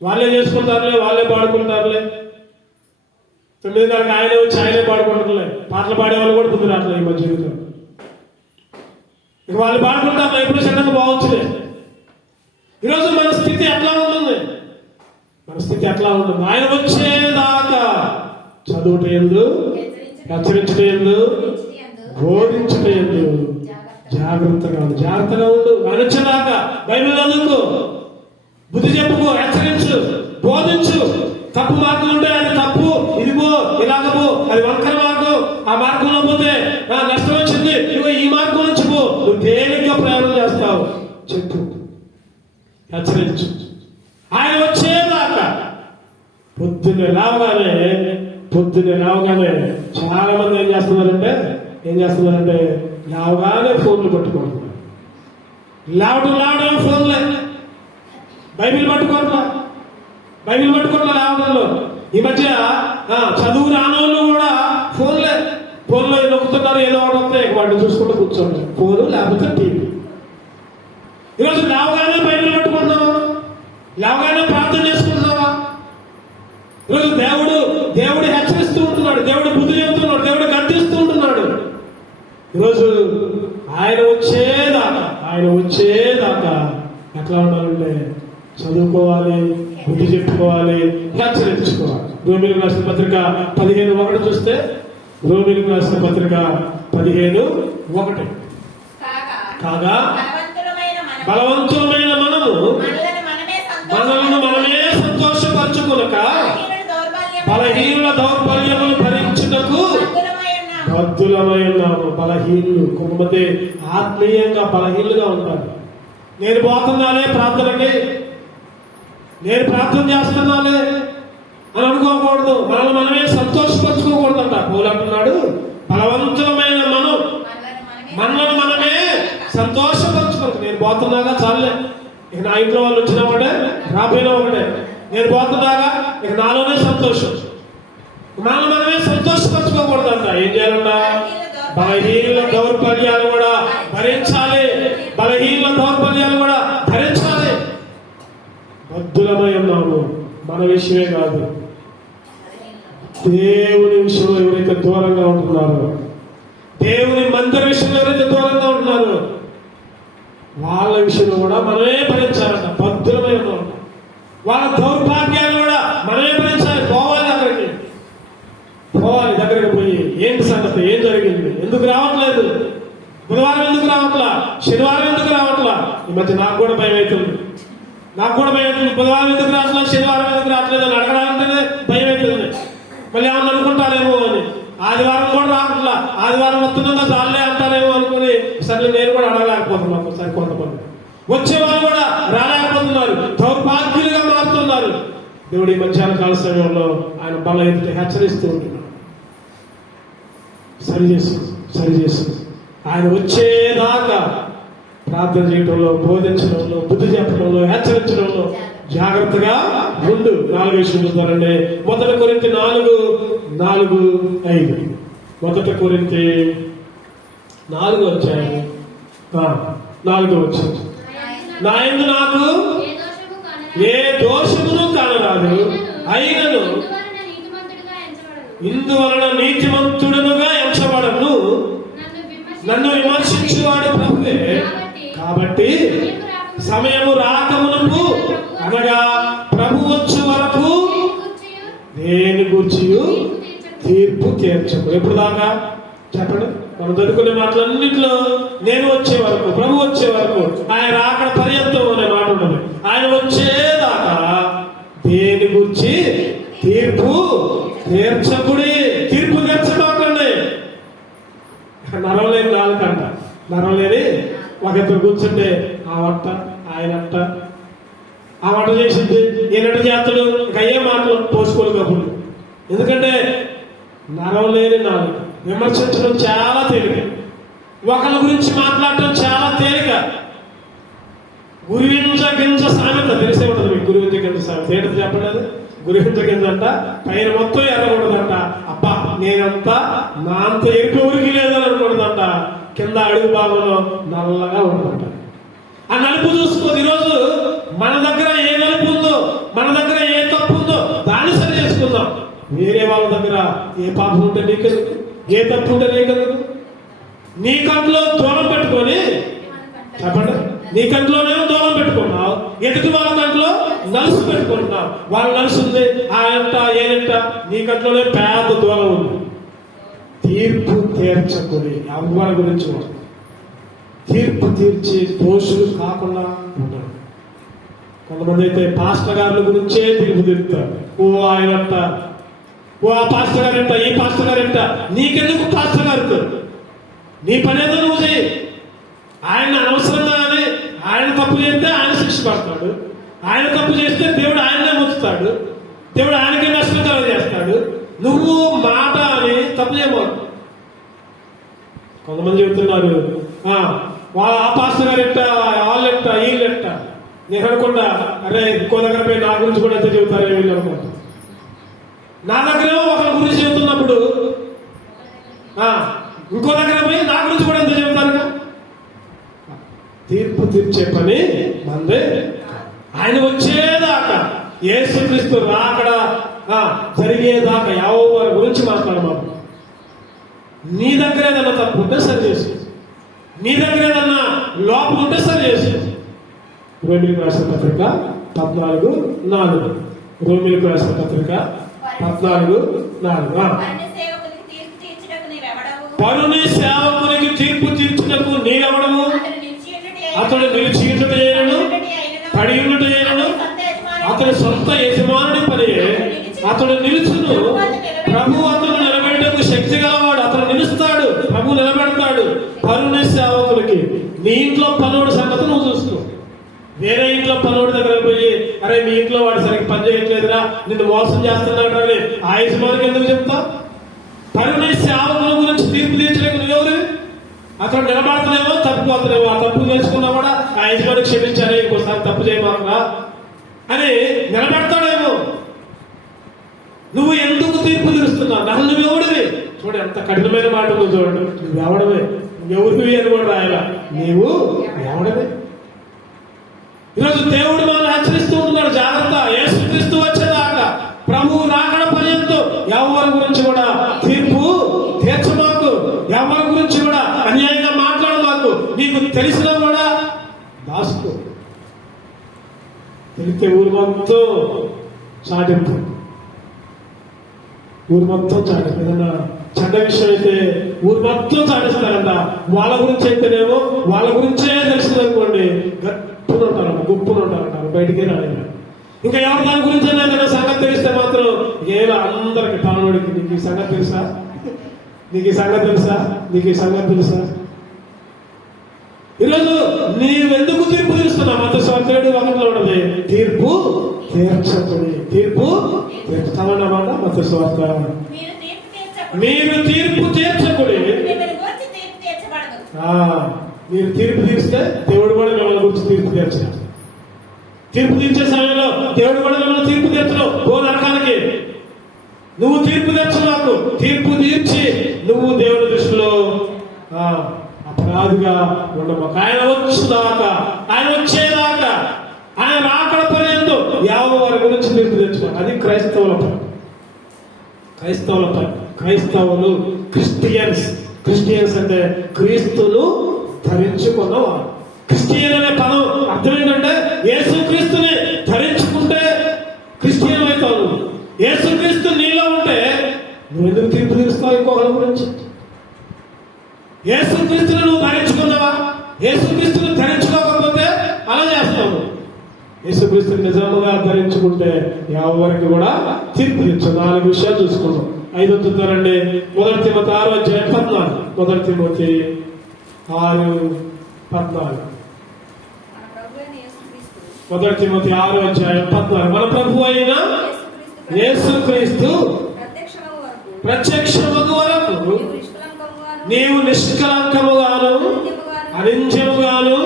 వాళ్ళే చేసుకుంటారులే, వాళ్ళే పాడుకుంటారులే. 9 గంటలకు ఆయనే వచ్చి ఆయనే పాడుకుంటారులే. పాటలు పాడేవాళ్ళు కూడా ముందు రావట్లే ఈ మధ్య జీవితం. ఇక వాళ్ళు పాడుకుంటారు, ఎప్పుడు సడన్గా బాగుంచులే. ఈరోజు మన స్థితి ఎట్లా ఉంటుంది? మన స్థితి ఎట్లా ఉంటుంది? ఆయన వచ్చేదాకా చదువుట ఎందు, హెచ్చరించుట ఎందు, బోధించుట ఎందు జాగ్రత్తగా ఉండు. ఆయన వచ్చేదాకా బైబిల్ చదువుకో, బుద్ధి చెప్పుకో, హెచ్చరించు, బోధించు. తప్పు మార్గం ఉంటే అది తప్పు, ఇదిగో ఇలాగపో, అది వంకర మార్గం, ఆ మార్గంలో పోతే నష్టం వచ్చింది, ఇదిగో ఈ మార్గం నుంచి పో. నువ్వు తేలిగ్గా ప్రయాణం చేస్తావు. చెప్పు, హెచ్చరించు. ఆయన వచ్చేదాకా పొద్దున్నే రావగానే చాలా మంది ఏం చేస్తున్నారంటే లేవగానే ఫోన్లు పట్టుకుంటున్నారు. లేవడం ఫోన్లే. బైబిల్ పట్టుకోవట్లా లేవడంలో. ఈ మధ్య చదువు రానోళ్ళు కూడా ఫోన్లో నొక్కుతున్నారు. ఏదో ఒకటి వస్తే వాటిని చూసుకుంటూ కూర్చోండి. ఫోను లేకపోతే టీవీ. ఈరోజు లేవగానే బైబిల్ పట్టుకుంటున్నావా? లేవగానే ప్రార్థన చేసుకుంటున్నావా? ఈరోజు దేవుడు హెచ్చరిస్తూ ఉంటున్నాడు, దేవుడు బుద్ధి చెబుతున్నాడు, దేవుడు గర్తిస్తూ ఉంటున్నాడు. ఈరోజు ఆయన వచ్చేదాకా ఎట్లా ఉండాలంటే చదువుకోవాలి, బుద్ధి చెప్పుకోవాలి, హెచ్చరించుకోవాలి. రోమిలకు రాసిన పత్రిక 15:1 చూస్తే, రోమిలకు రాసిన పత్రిక 15:1 కాగా బలవంతులమైన మనము మనల్ని మనమే సంతోషపరచుకునక బలహీనుల దౌర్బల్యములు భరించుటకు బద్ధులమై ఉన్నాము. బలహీనులు కొంతమంది ఆత్మీయంగా బలహీనులుగా ఉంటారు. నేను పోతున్నానే ప్రార్థనకి, నేను ప్రార్థన చేస్తున్నానే అని అనుకోకూడదు. మనల్ని మనమే సంతోషపరచుకోకూడదంట. పౌలు అంటున్నాడు, బలవంతులమైన మనల్ని మనమే సంతోషపరచుకోవాలి. నేను పోతున్నాగా చాలే, ఇక నా ఇంట్లో వాళ్ళు వచ్చినా ఒకటే, రాపోయినా ఒకటే. నేను పోతున్నాగా ఇక నాలోనే సంతోషం. మనల్ని మనమే సంతోషపరచుకోకూడదంట. ఏం చేయాలంట? బలహీనుల దౌర్బల్యాలు కూడా భరించాలి. బద్ధులమై ఉన్నాము. మన విషయమే కాదు, దేవుని విషయంలో ఎవరైతే దూరంగా ఉంటున్నారో, దేవుని మందిర విషయంలో ఎవరైతే దూరంగా ఉంటున్నారో వాళ్ళ విషయంలో కూడా మనమే భరించాలంట. బద్ధులమై ఉన్నాము. వాళ్ళ దౌర్భాగ్యాలు కూడా మనమే భరించాలి. దగ్గరికి పోయి ఏంటి సంగతి, ఏం జరిగింది, ఎందుకు రావట్లేదు, బుధవారం ఎందుకు రావట్లా, శనివారం ఎందుకు రావట్లా? ఈ మధ్య నాకు కూడా భయం అవుతుంది. బుధవారం ఎందుకు రావట్లా, శనివారం ఎందుకు రావట్లేదు అని అడగడాలంటే భయం అవుతుంది. మళ్ళీ ఏమన్నా అనుకుంటారేమో అని. ఆదివారం కూడా రావట్లా, ఆదివారం వస్తుందా చాలే అంటారేమో అనుకుని సరే నేను కూడా అడగలేకపోతున్నాను. ఒకసారి కొంతమంది వచ్చేవాళ్ళు కూడా రాలేకపోతున్నారు, దౌర్భాగ్యులుగా మారుతున్నారు. దేవుడి మధ్యాహ్న కాల సమయంలో ఆయన బల ఎదుటి హెచ్చరిస్తూ ఉంటున్నాడు. సరిచేసు ఆయన వచ్చేదాకా ప్రార్థన చేయడంలో, బోధించడంలో, బుద్ధి చెప్పడంలో, హెచ్చరించడంలో జాగ్రత్తగా ఉండు. 4 విషయం చూస్తారండి. 1 కొరింథీ 4:4-5. 1 కొరింథీ 4:4 నా యందు నాకు ఏ దోషమును కానరాదు, అయినను ఇందువలన నీతిమంతుడనుగా ఎంచబడను. నన్ను విమర్శించువాడు ప్రభువే. కాబట్టి సమయము రాకమునకు, అనగా ప్రభు వచ్చు వరకు దేని గూర్చి తీర్పు తీర్చకు. ఎప్పుడు దాకా చెప్పండి. మనం చదువుకునే మాటలన్నింటిలో నేను వచ్చే వరకు, ప్రభు వచ్చే వరకు, ఆయన అక్కడ పర్యంతం అనే మాట ఉండదు. ఆయన వచ్చేదాకా దేని గురించి తీర్పు తీర్చకుడి. తీర్పు తీర్చబాకండి. నరవలేని నాలుకంట, నరవలేని ఒక ఇద్దరు కూర్చుంటే ఆ వంట ఆయనంట, ఆ వంట చేసింది ఈయనటి చేతుడు, అయ్యే మాటలు పోసుకోలు కబుర్లు. ఎందుకంటే నరవలేని నాలుగు. విమర్శించడం చాలా తేలిక, ఒకరి గురించి మాట్లాడటం చాలా తేలిక. గురువింజ గింజ సామెత తెలిసే ఉంటుంది మీకు. గురువింజ గింజ సామెత ఏంటో చెప్పండి. అది గురువింజ గింజ అంట, పైన మొత్తం ఎర్రకూడదంట. అబ్బా నేనంతా నా అంత ఎరుపు ఊరికి లేదని అనుకూడదంట, కింద అడుగు భాగంలో నల్లగా ఉంటుందంట. ఆ నలుపు చూసుకోదు. ఈరోజు మన దగ్గర ఏ నలుపు ఉందో, మన దగ్గర ఏ తప్పు ఉందో దాన్ని సరి చేసుకుందాం. వేరే వాళ్ళ దగ్గర ఏ పాపం ఉంటే నీకెందుకు, ఏ తప్పు ఉంటే నీకెందుకు? నీ కంట్లో దూరం పెట్టుకొని, చెప్పండి, నీ కంట్లోనేమో దూరం పెట్టుకున్నావు, ఎదుటి వాళ్ళ కంట్లో నలుసు పెట్టుకుంటున్నావు. వాళ్ళు నలుసుంది ఆయనంట ఏనంట, నీ కంట్లోనే పేద దూరం ఉంది. తీర్పు తీర్చకుడి. ఎవరి గురించి తీర్పు తీర్చి దోషులు కాకుండా ఉన్నాడు. కొంతమంది అయితే పాస్టర్ గారుల గురించే తీర్పు తీరుతారు. ఓ ఆయనంట, ఓ ఆ పాస్టర్ గారంట, ఈ పాస్టర్ గారంట. నీకెందుకు పాస్టర్ గారితో? నీ పనేదో నువ్వు చేయి. ఆయన అనవసరంగానే ఆయన తప్పు చేస్తే ఆయన శిక్ష పడతాడు, ఆయన తప్పు చేస్తే దేవుడు ఆయన్నే ముచ్చుతాడు, దేవుడు ఆయనకే నష్టం కలగజేస్తాడు. నువ్వు మాట అని తప్పు చేయబోదు. కొంతమంది చెబుతున్నారు వాళ్ళ ఆ పాస్టర్ గారెట్ట, వాళ్ళెట్ట, వీళ్ళెట్ట. నేను అనుకుంటా, అరే ఇంకో దగ్గర పోయి నా గురించి కూడా ఎంత చెబుతారో వీళ్ళు అనుకుంటా. నా దగ్గర ఒకరి గురించి చెబుతున్నప్పుడు ఇంకో దగ్గర పోయి నా గురించి కూడా ఎంత చెబుతారుగా. తీర్పు తీర్చే పని మందే. ఆయన వచ్చేదాకా, యేసుక్రీస్తు రాకడ జరిగేదాకా ఎవరి గురించి మాట్లాడమాకు. నీ దగ్గర ఏదన్నా తప్పు ఉంటే సరి చేసి, నీ దగ్గర ఏదన్నా లోపం ఉంటే సరి చేసి. రోమిలకు రాసిన పత్రిక 14:4. రోమిలకు రాసిన పత్రిక 14:4. పరుని సేవకునికి తీర్పు తీర్చుటకు నీవెవడము? అతడు నిలిచి ఉండుట చేయను, పడి ఉండుట చేయను. అతడు సొంత యజమానుడి పని. అతడు నిలుచును. ప్రభు అతను నిలబెట్టకు శక్తి గలవాడు. అతను నిలుస్తాడు, ప్రభు నిలబెడతాడు. పరుని సేవకులకి. నీ ఇంట్లో పనుడి సంగతి నువ్వు చూసుకో. వేరే ఇంట్లో పనుడి దగ్గర పోయి, అరే మీ ఇంట్లో వాడు సరిగ్గా పని చేయట్లేదురా, నిన్ను మోసం చేస్తున్నాడు అని ఆ యజమానికి ఎందుకు చెప్తా? పరుని సేవకుల గురించి తీర్పు తీర్చలేక నువ్వెవరు? అతడు నిలబడతలేమో, తప్పుపోతలేమో. ఆ తప్పు చేసుకున్నా కూడా ఆ యజమానికి క్షమించారే, ఇంకోసారి తప్పు చేయమాకరా అని నిలబెడతాడేమో. నువ్వు ఎందుకు తీర్పు తీరుస్తున్నావు? నన్ను నువ్వెవడివి? చూడు ఎంత కఠినమైన మాట నువ్వు చూడండి. నువ్వెవడమే, నువ్వెవరివి అని కూడా రాయలా. నీవు ఎవడమే. ఈరోజు దేవుడు మనల్ని హెచ్చరిస్తూ ఉంటున్నాడు, జాగ్రత్త. యేసుక్రీస్తు వచ్చేదాకా, ప్రభువు రాకడ పర్యంతో ఎవరి గురించి కూడా తీర్పు తీర్చమాకు. ఎవరి గురించి కూడా అన్యాయంగా మాట్లాడమాకు. నీకు తెలిసినా కూడా దాసుకో. తెలిస్తే ఊరు మొత్తం చాటింపు, ఊరు మొత్తం చాటింపు. ఏదన్నా చెడ్డ విషయం అయితే ఊరు మొత్తం చాటిస్తారంట. వాళ్ళ గురించి అయితేనేమో వాళ్ళ గురించే తెలిసిందనుకోండి, గట్టున ఉంటారు, గుప్పున ఉంటారంటారు, బయటికే రాలేదు. ఇంకా ఎవరు దాని గురించి ఏదైనా సంగతి తెలిస్తే మాత్రం ఏదో అందరికి పనుడికి, నీకు ఈ సంగతి తెలుసా, నీకు ఈ సంగతి తెలుసా, నీకు ఈ సంగతి తెలుసా. ఈరోజు నీవెందుకు తీర్పు తీరుస్తున్నావు? మత స్వార్థుడు ఒకటిలో ఉన్నది, తీర్పు తీర్చకుడి. తీర్పు తీర్చాలన్నమాట. మత స్వార్థ మీరు తీర్పు తీర్చకుడి. మీరు తీర్పు తీర్స్తే దేవుడు కూడా మిమ్మల్ని గురించి తీర్పు తీర్చాలి. తీర్పు తీర్చే సమయంలో దేవుడు కూడా మిమ్మల్ని తీర్పు తీర్చడం ఓ నరకానికి. నువ్వు తీర్పు తీర్చమాకు. తీర్పు తీర్చి నువ్వు దేవుడి దృష్టిలో అపరాధిగా ఉండమాకు. ఆయన వచ్చేదాకా, ఆయన వచ్చేదాకా, ఆయన రాకడ పర్యంతం ఎవరి గురించి తీర్పు తెచ్చుకోవాలి. అది క్రైస్తవుల పని. క్రైస్తవుల పని. క్రైస్తవులు క్రిస్టియన్స్ అంటే క్రీస్తును ధరించుకున్నవారు. క్రిస్టియన్ అనే పదం అర్థం ఏంటంటే యేసుక్రీస్తుని ధరించుకుంటే క్రిస్టియన్ అవుతావు. యేసుక్రీస్తు నీలో ఉంటే నువ్వు ఎందుకు తీర్పు తీరుస్తావు ఇంకొకరి గురించి? యేసుక్రీస్తుని నువ్వు ధరించుకున్నావా? యేసుక్రీస్తుని ధరించుకోకపోతే అలా చేస్తావు. యేసుక్రీస్తు నిజముగా ధరించుకుంటే ఎవరికి కూడా తీర్పు తెచ్చు. 4 విషయాలు చూసుకున్నాం. 5 చూద్దానండి. 1 తిమోతి 6:14. 1 తిమోతి 6:14. 1 తిమోతి 6:14. మన ప్రభు అయిన యేసుక్రీస్తు ప్రత్యక్షమగు వరకు నీవు నిష్కలంకముగాను అనింద్యముగాను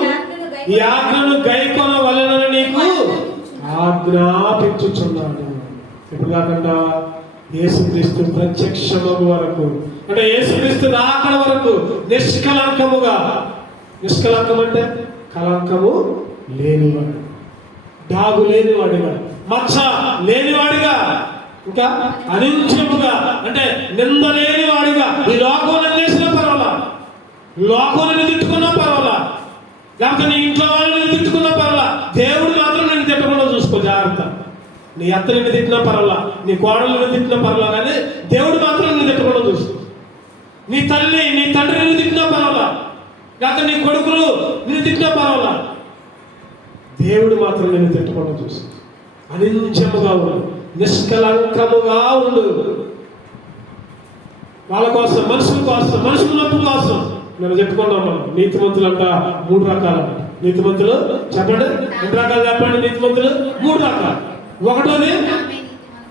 ఈ ఆజ్ఞను గైకొనవలెనని నీకు ఆజ్ఞాపించుచున్నాను. ఇప్పుడు కాకుండా యేసుక్రీస్తు ప్రత్యక్షమగు వరకు, అంటే యేసుక్రీస్తు రాకడ వరకు నిష్కలంకముగా. నిష్కలంకం అంటే కలంకము లేనివాడు, డాగు లేనివాడిగా, మచ్చ లేనివాడిగా, ఇంకా అనింద్యముగా అంటే నింద లేనివాడిగా. ఈ లోకంలో చేసినా పర్వాలా, లోకంలో తిట్టుకున్నా పర్వాలా, లేకపోతే నీ ఇంట్లో వాళ్ళని తిట్టుకున్నా పర్వాలా, దేవుడు మాత్రం నేను తిట్టకుండా చూసుకో. జాగ్రత్త. నీ అత్త నిన్ను తిట్టినా పర్వాలా, నీ కోడలు తిట్టినా పర్వాలా, కానీ దేవుడు మాత్రం నిన్ను తిట్టకుండా చూసుకో. నీ తల్లి నీ తండ్రి నిన్ను తిట్టినా పర్వాలా, లేకపోతే నీ కొడుకులు నిన్ను తిట్టినా పర్వాలా, దేవుడు మాత్రం నిన్ను తిట్టకుండా చూసుకో. అనింద్యముగా ఉండు, నిష్కలంకముగా ఉండు. వాళ్ళ కోసం, మనుషుల కోసం, మనుషుల నొప్పి కోసం. నేను చెప్పుకున్నాం మనం నీతిమంతులు అంట 3 రకాలు. నీతిమంతులు చెప్పండి, 2 రకాలు చెప్పండి. నీతిమంతులు 3 రకాలు. ఒకటోది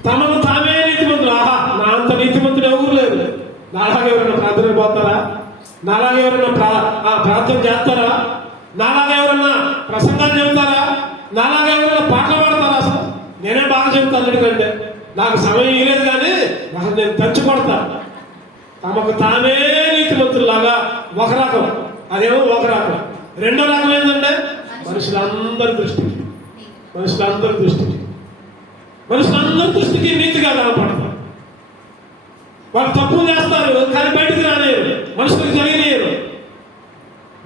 తమను తామే నీతిమంతులు. ఆహా, నా అంత నీతిమంతుడు ఎవరు లేరు. నాలాగా ఎవరైనా ప్రార్థనకు పోతారా? నాలాగా ఎవరైనా ప్రార్థన చేస్తారా? నాలాగా ఎవరైనా ప్రసంగాలు చెబుతారా? నాలాగా ఎవరైనా పాటలు పాడతారా? అసలు నేనే బాగా చెబుతాను, ఎందుకంటే నాకు సమయం లేదు, కానీ అసలు నేను తంచి కొడతా. తమకు తామే నీతిమంతుల్లాగా ఒక రకం, అదేమో ఒక రకం. 2వ రకం ఏంటంటే మనుషులందరి దృష్టికి నీతిగా కనపడతారు. వాళ్ళు తప్పులు చేస్తారు, కానీ బయటికి రానియరు, మనుషులకు జరిగినారు.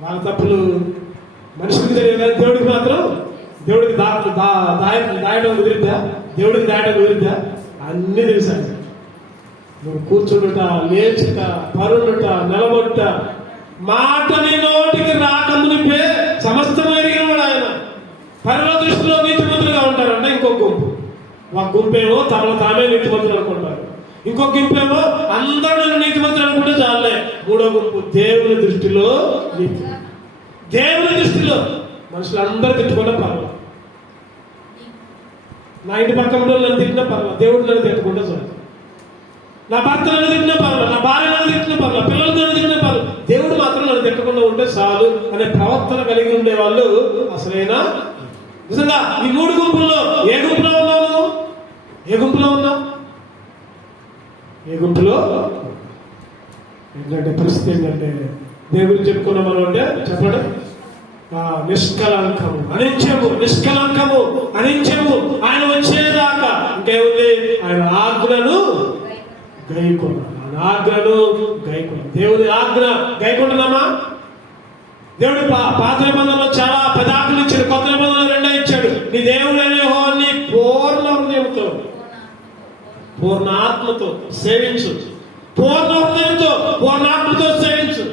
వాళ్ళ తప్పులు మనుషులకు జరిగిన దేవుడికి మాత్రం, దేవుడికి దాయడం కుదిరిద్దా? దేవుడికి దాయడం కుదిరిద్దా? అన్ని తెలుసాను. నువ్వు కూర్చుండుట, లేచుట, పరుండుట, నిలబడుట, మాటని నోటికి రాకమునిపే సమస్తం ఎరిగినవాడు ఆయన. పరుల దృష్టిలో నీతిమంతులుగా ఉంటారంటే ఇంకొక గుంపు. ఒక గుంపేమో తమను తామే నీతిమంతులు అనుకుంటారు, ఇంకొక గుంపేమో అందరూ నీతిమంతులు అనుకుంటే చాలే. 3వ గుంపు దేవుని దృష్టిలో నీతి. దేవుని దృష్టిలో మనుషులందరూ తిట్టుకుంటే పర్వాలేదు. నా ఇంటి పక్కన నన్ను తిట్టినా పర్వాలేదు, దేవుడు నన్ను తిట్టుకుంటే చాలు. నా భర్త నన్ను తిట్టినా పర్వాలేదు, నా భార్య నన్ను తిట్టినా పర్వాలేదు, పిల్లలు నన్ను తిట్టినా పర్వాలేదు, దేవుడు మాత్రం నన్ను తిట్టకుండా ఉంటే చాలు అనే ప్రవర్తన కలిగి ఉండే వాళ్ళు అసలైన నిజంగా. ఈ 3 గుంపుల్లో ఏ గుంపులో ఉన్నావు నువ్వు? ఏ గుంపులో ఉన్నావు? ఏ గుంపులో? ఏంటంటే పరిస్థితి ఏంటంటే దేవుడు చెప్పుకున్నాం మనం అంటే చెప్పండి, నిష్కలంకము అనించము ఆయన వచ్చేదాకా ఇంకేముంది? ఆయన ఆజ్ఞను గైకొన్నాడు. దేవుడి ఆజ్ఞ గైకొంటున్నామా? దేవుడి పాత నిబంధనలో చాలా 10 ఆజ్ఞలు ఇచ్చాడు, కొత్త నిబంధనలు 2 ఇచ్చాడు. నీ దేవుడు అనే యెహోవాని పూర్ణ హృదయంతో, పూర్ణ ఆత్మతో సేవించు. పూర్ణ హృదయంతో, పూర్ణ ఆత్మతో సేవించు.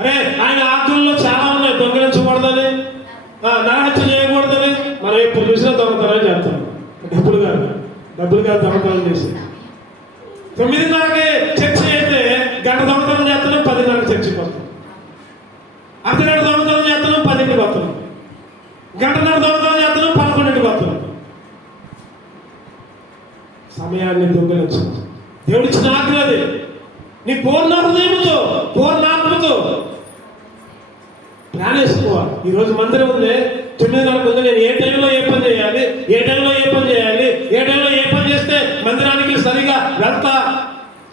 అరే, ఆయన ఆజ్ఞల్లో చాలా ఉన్నాయి. దొంగలించకూడదని, నరహత్య చేయకూడదని. మనం ఎప్పుడు చూసినా దొంగతనం చేస్తాం. డబ్బులు కాదు దొంగతనం చేసి 9:30కి చర్చి అయితే గంట దొంగతనం చేస్తున్నాం, 10:30 చర్చికి వస్తాం. అర్ధగంట దొంగతనం చేస్తున్నాం, 10ంటికి వస్తున్నాం. గంటన్నర దొంగతనం చేస్తున్నాం, 11ంటికి వస్తున్నాం. సమయాన్ని దొంగలించు. దేవుడిచ్చిన ఆజ్ఞ అది. నీ పూర్ణ హృదయంతో, పూర్ణాత్మతో ప్లాన్ వేసుకోవాలి. ఈరోజు మందిరం ఉంది, 9:30 ఉంది. నేను ఏ టైంలో ఏ పని చేయాలి, ఏ టైంలో ఏ పని చేస్తే మందిరానికి సరిగా వెళ్తా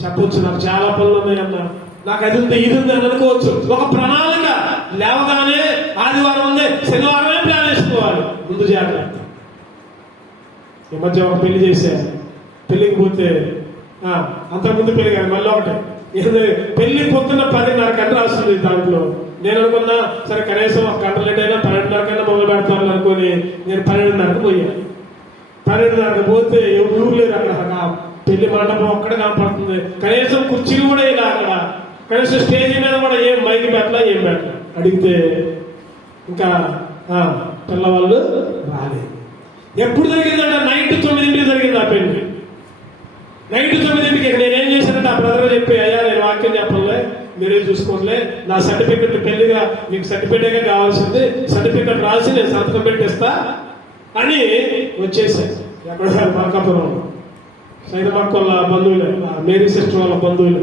చెప్పొచ్చు. నాకు చాలా పనులు ఉన్నాయన్నా, నాకు అది ఉంది ఇది ఉంది అని అనుకోవచ్చు. ఒక ప్రణాళిక లేవగానే ఆదివారం ఉంది, శనివారమే ప్లాన్ వేసుకోవాలి. ముందు జాగ్రత్త. ఈ మధ్య ఒక పెళ్లి చేశారు. పెళ్లికి పోతే అంతకుముందు పెళ్లి కాదు, మళ్ళీ ఒకటి పెళ్లి పొద్దున్న 10:30 రాస్తుంది దాంట్లో. నేను అనుకున్నా సరే కనీసం 1 గంట లేట్ అయినా 12:30 కన్నా మొదలు పెడతాను అనుకుని నేను 12:30కి పోయాను. 12:30కి పోతే ఎవరు లేరు అక్కడ. పెళ్లి మండపం ఒక్కడ కనపడుతుంది. కనీసం కుర్చీలు కూడా ఇలా అక్కడ. కనీసం స్టేజ్ మీద కూడా ఏం మైకి పెట్టలా, ఏం పెట్టలా. అడిగితే ఇంకా పిల్లవాళ్ళు రాలేదు. ఎప్పుడు జరిగిందంట? నైట్ 9ంటికి జరిగింది ఆ పెళ్లి. నైట్ 9ంటికి. నేనేం చేశానంటే ఆ బ్రదర్ చెప్పి, అయ్యా నేను వాక్యం చెప్పలే, మీరే చూసుకోలే, నా సర్టిఫికెట్ పెళ్లిగా మీకు సర్టిఫికేటే కావాల్సింది, సర్టిఫికెట్ రాసి నేను సంతకం పెట్టేస్తా అని వచ్చేసాను. ఎక్కడ మార్కాపురం సైదమక్క వాళ్ళ బంధువులే, మేరీ సిస్టర్ వాళ్ళ బంధువులే.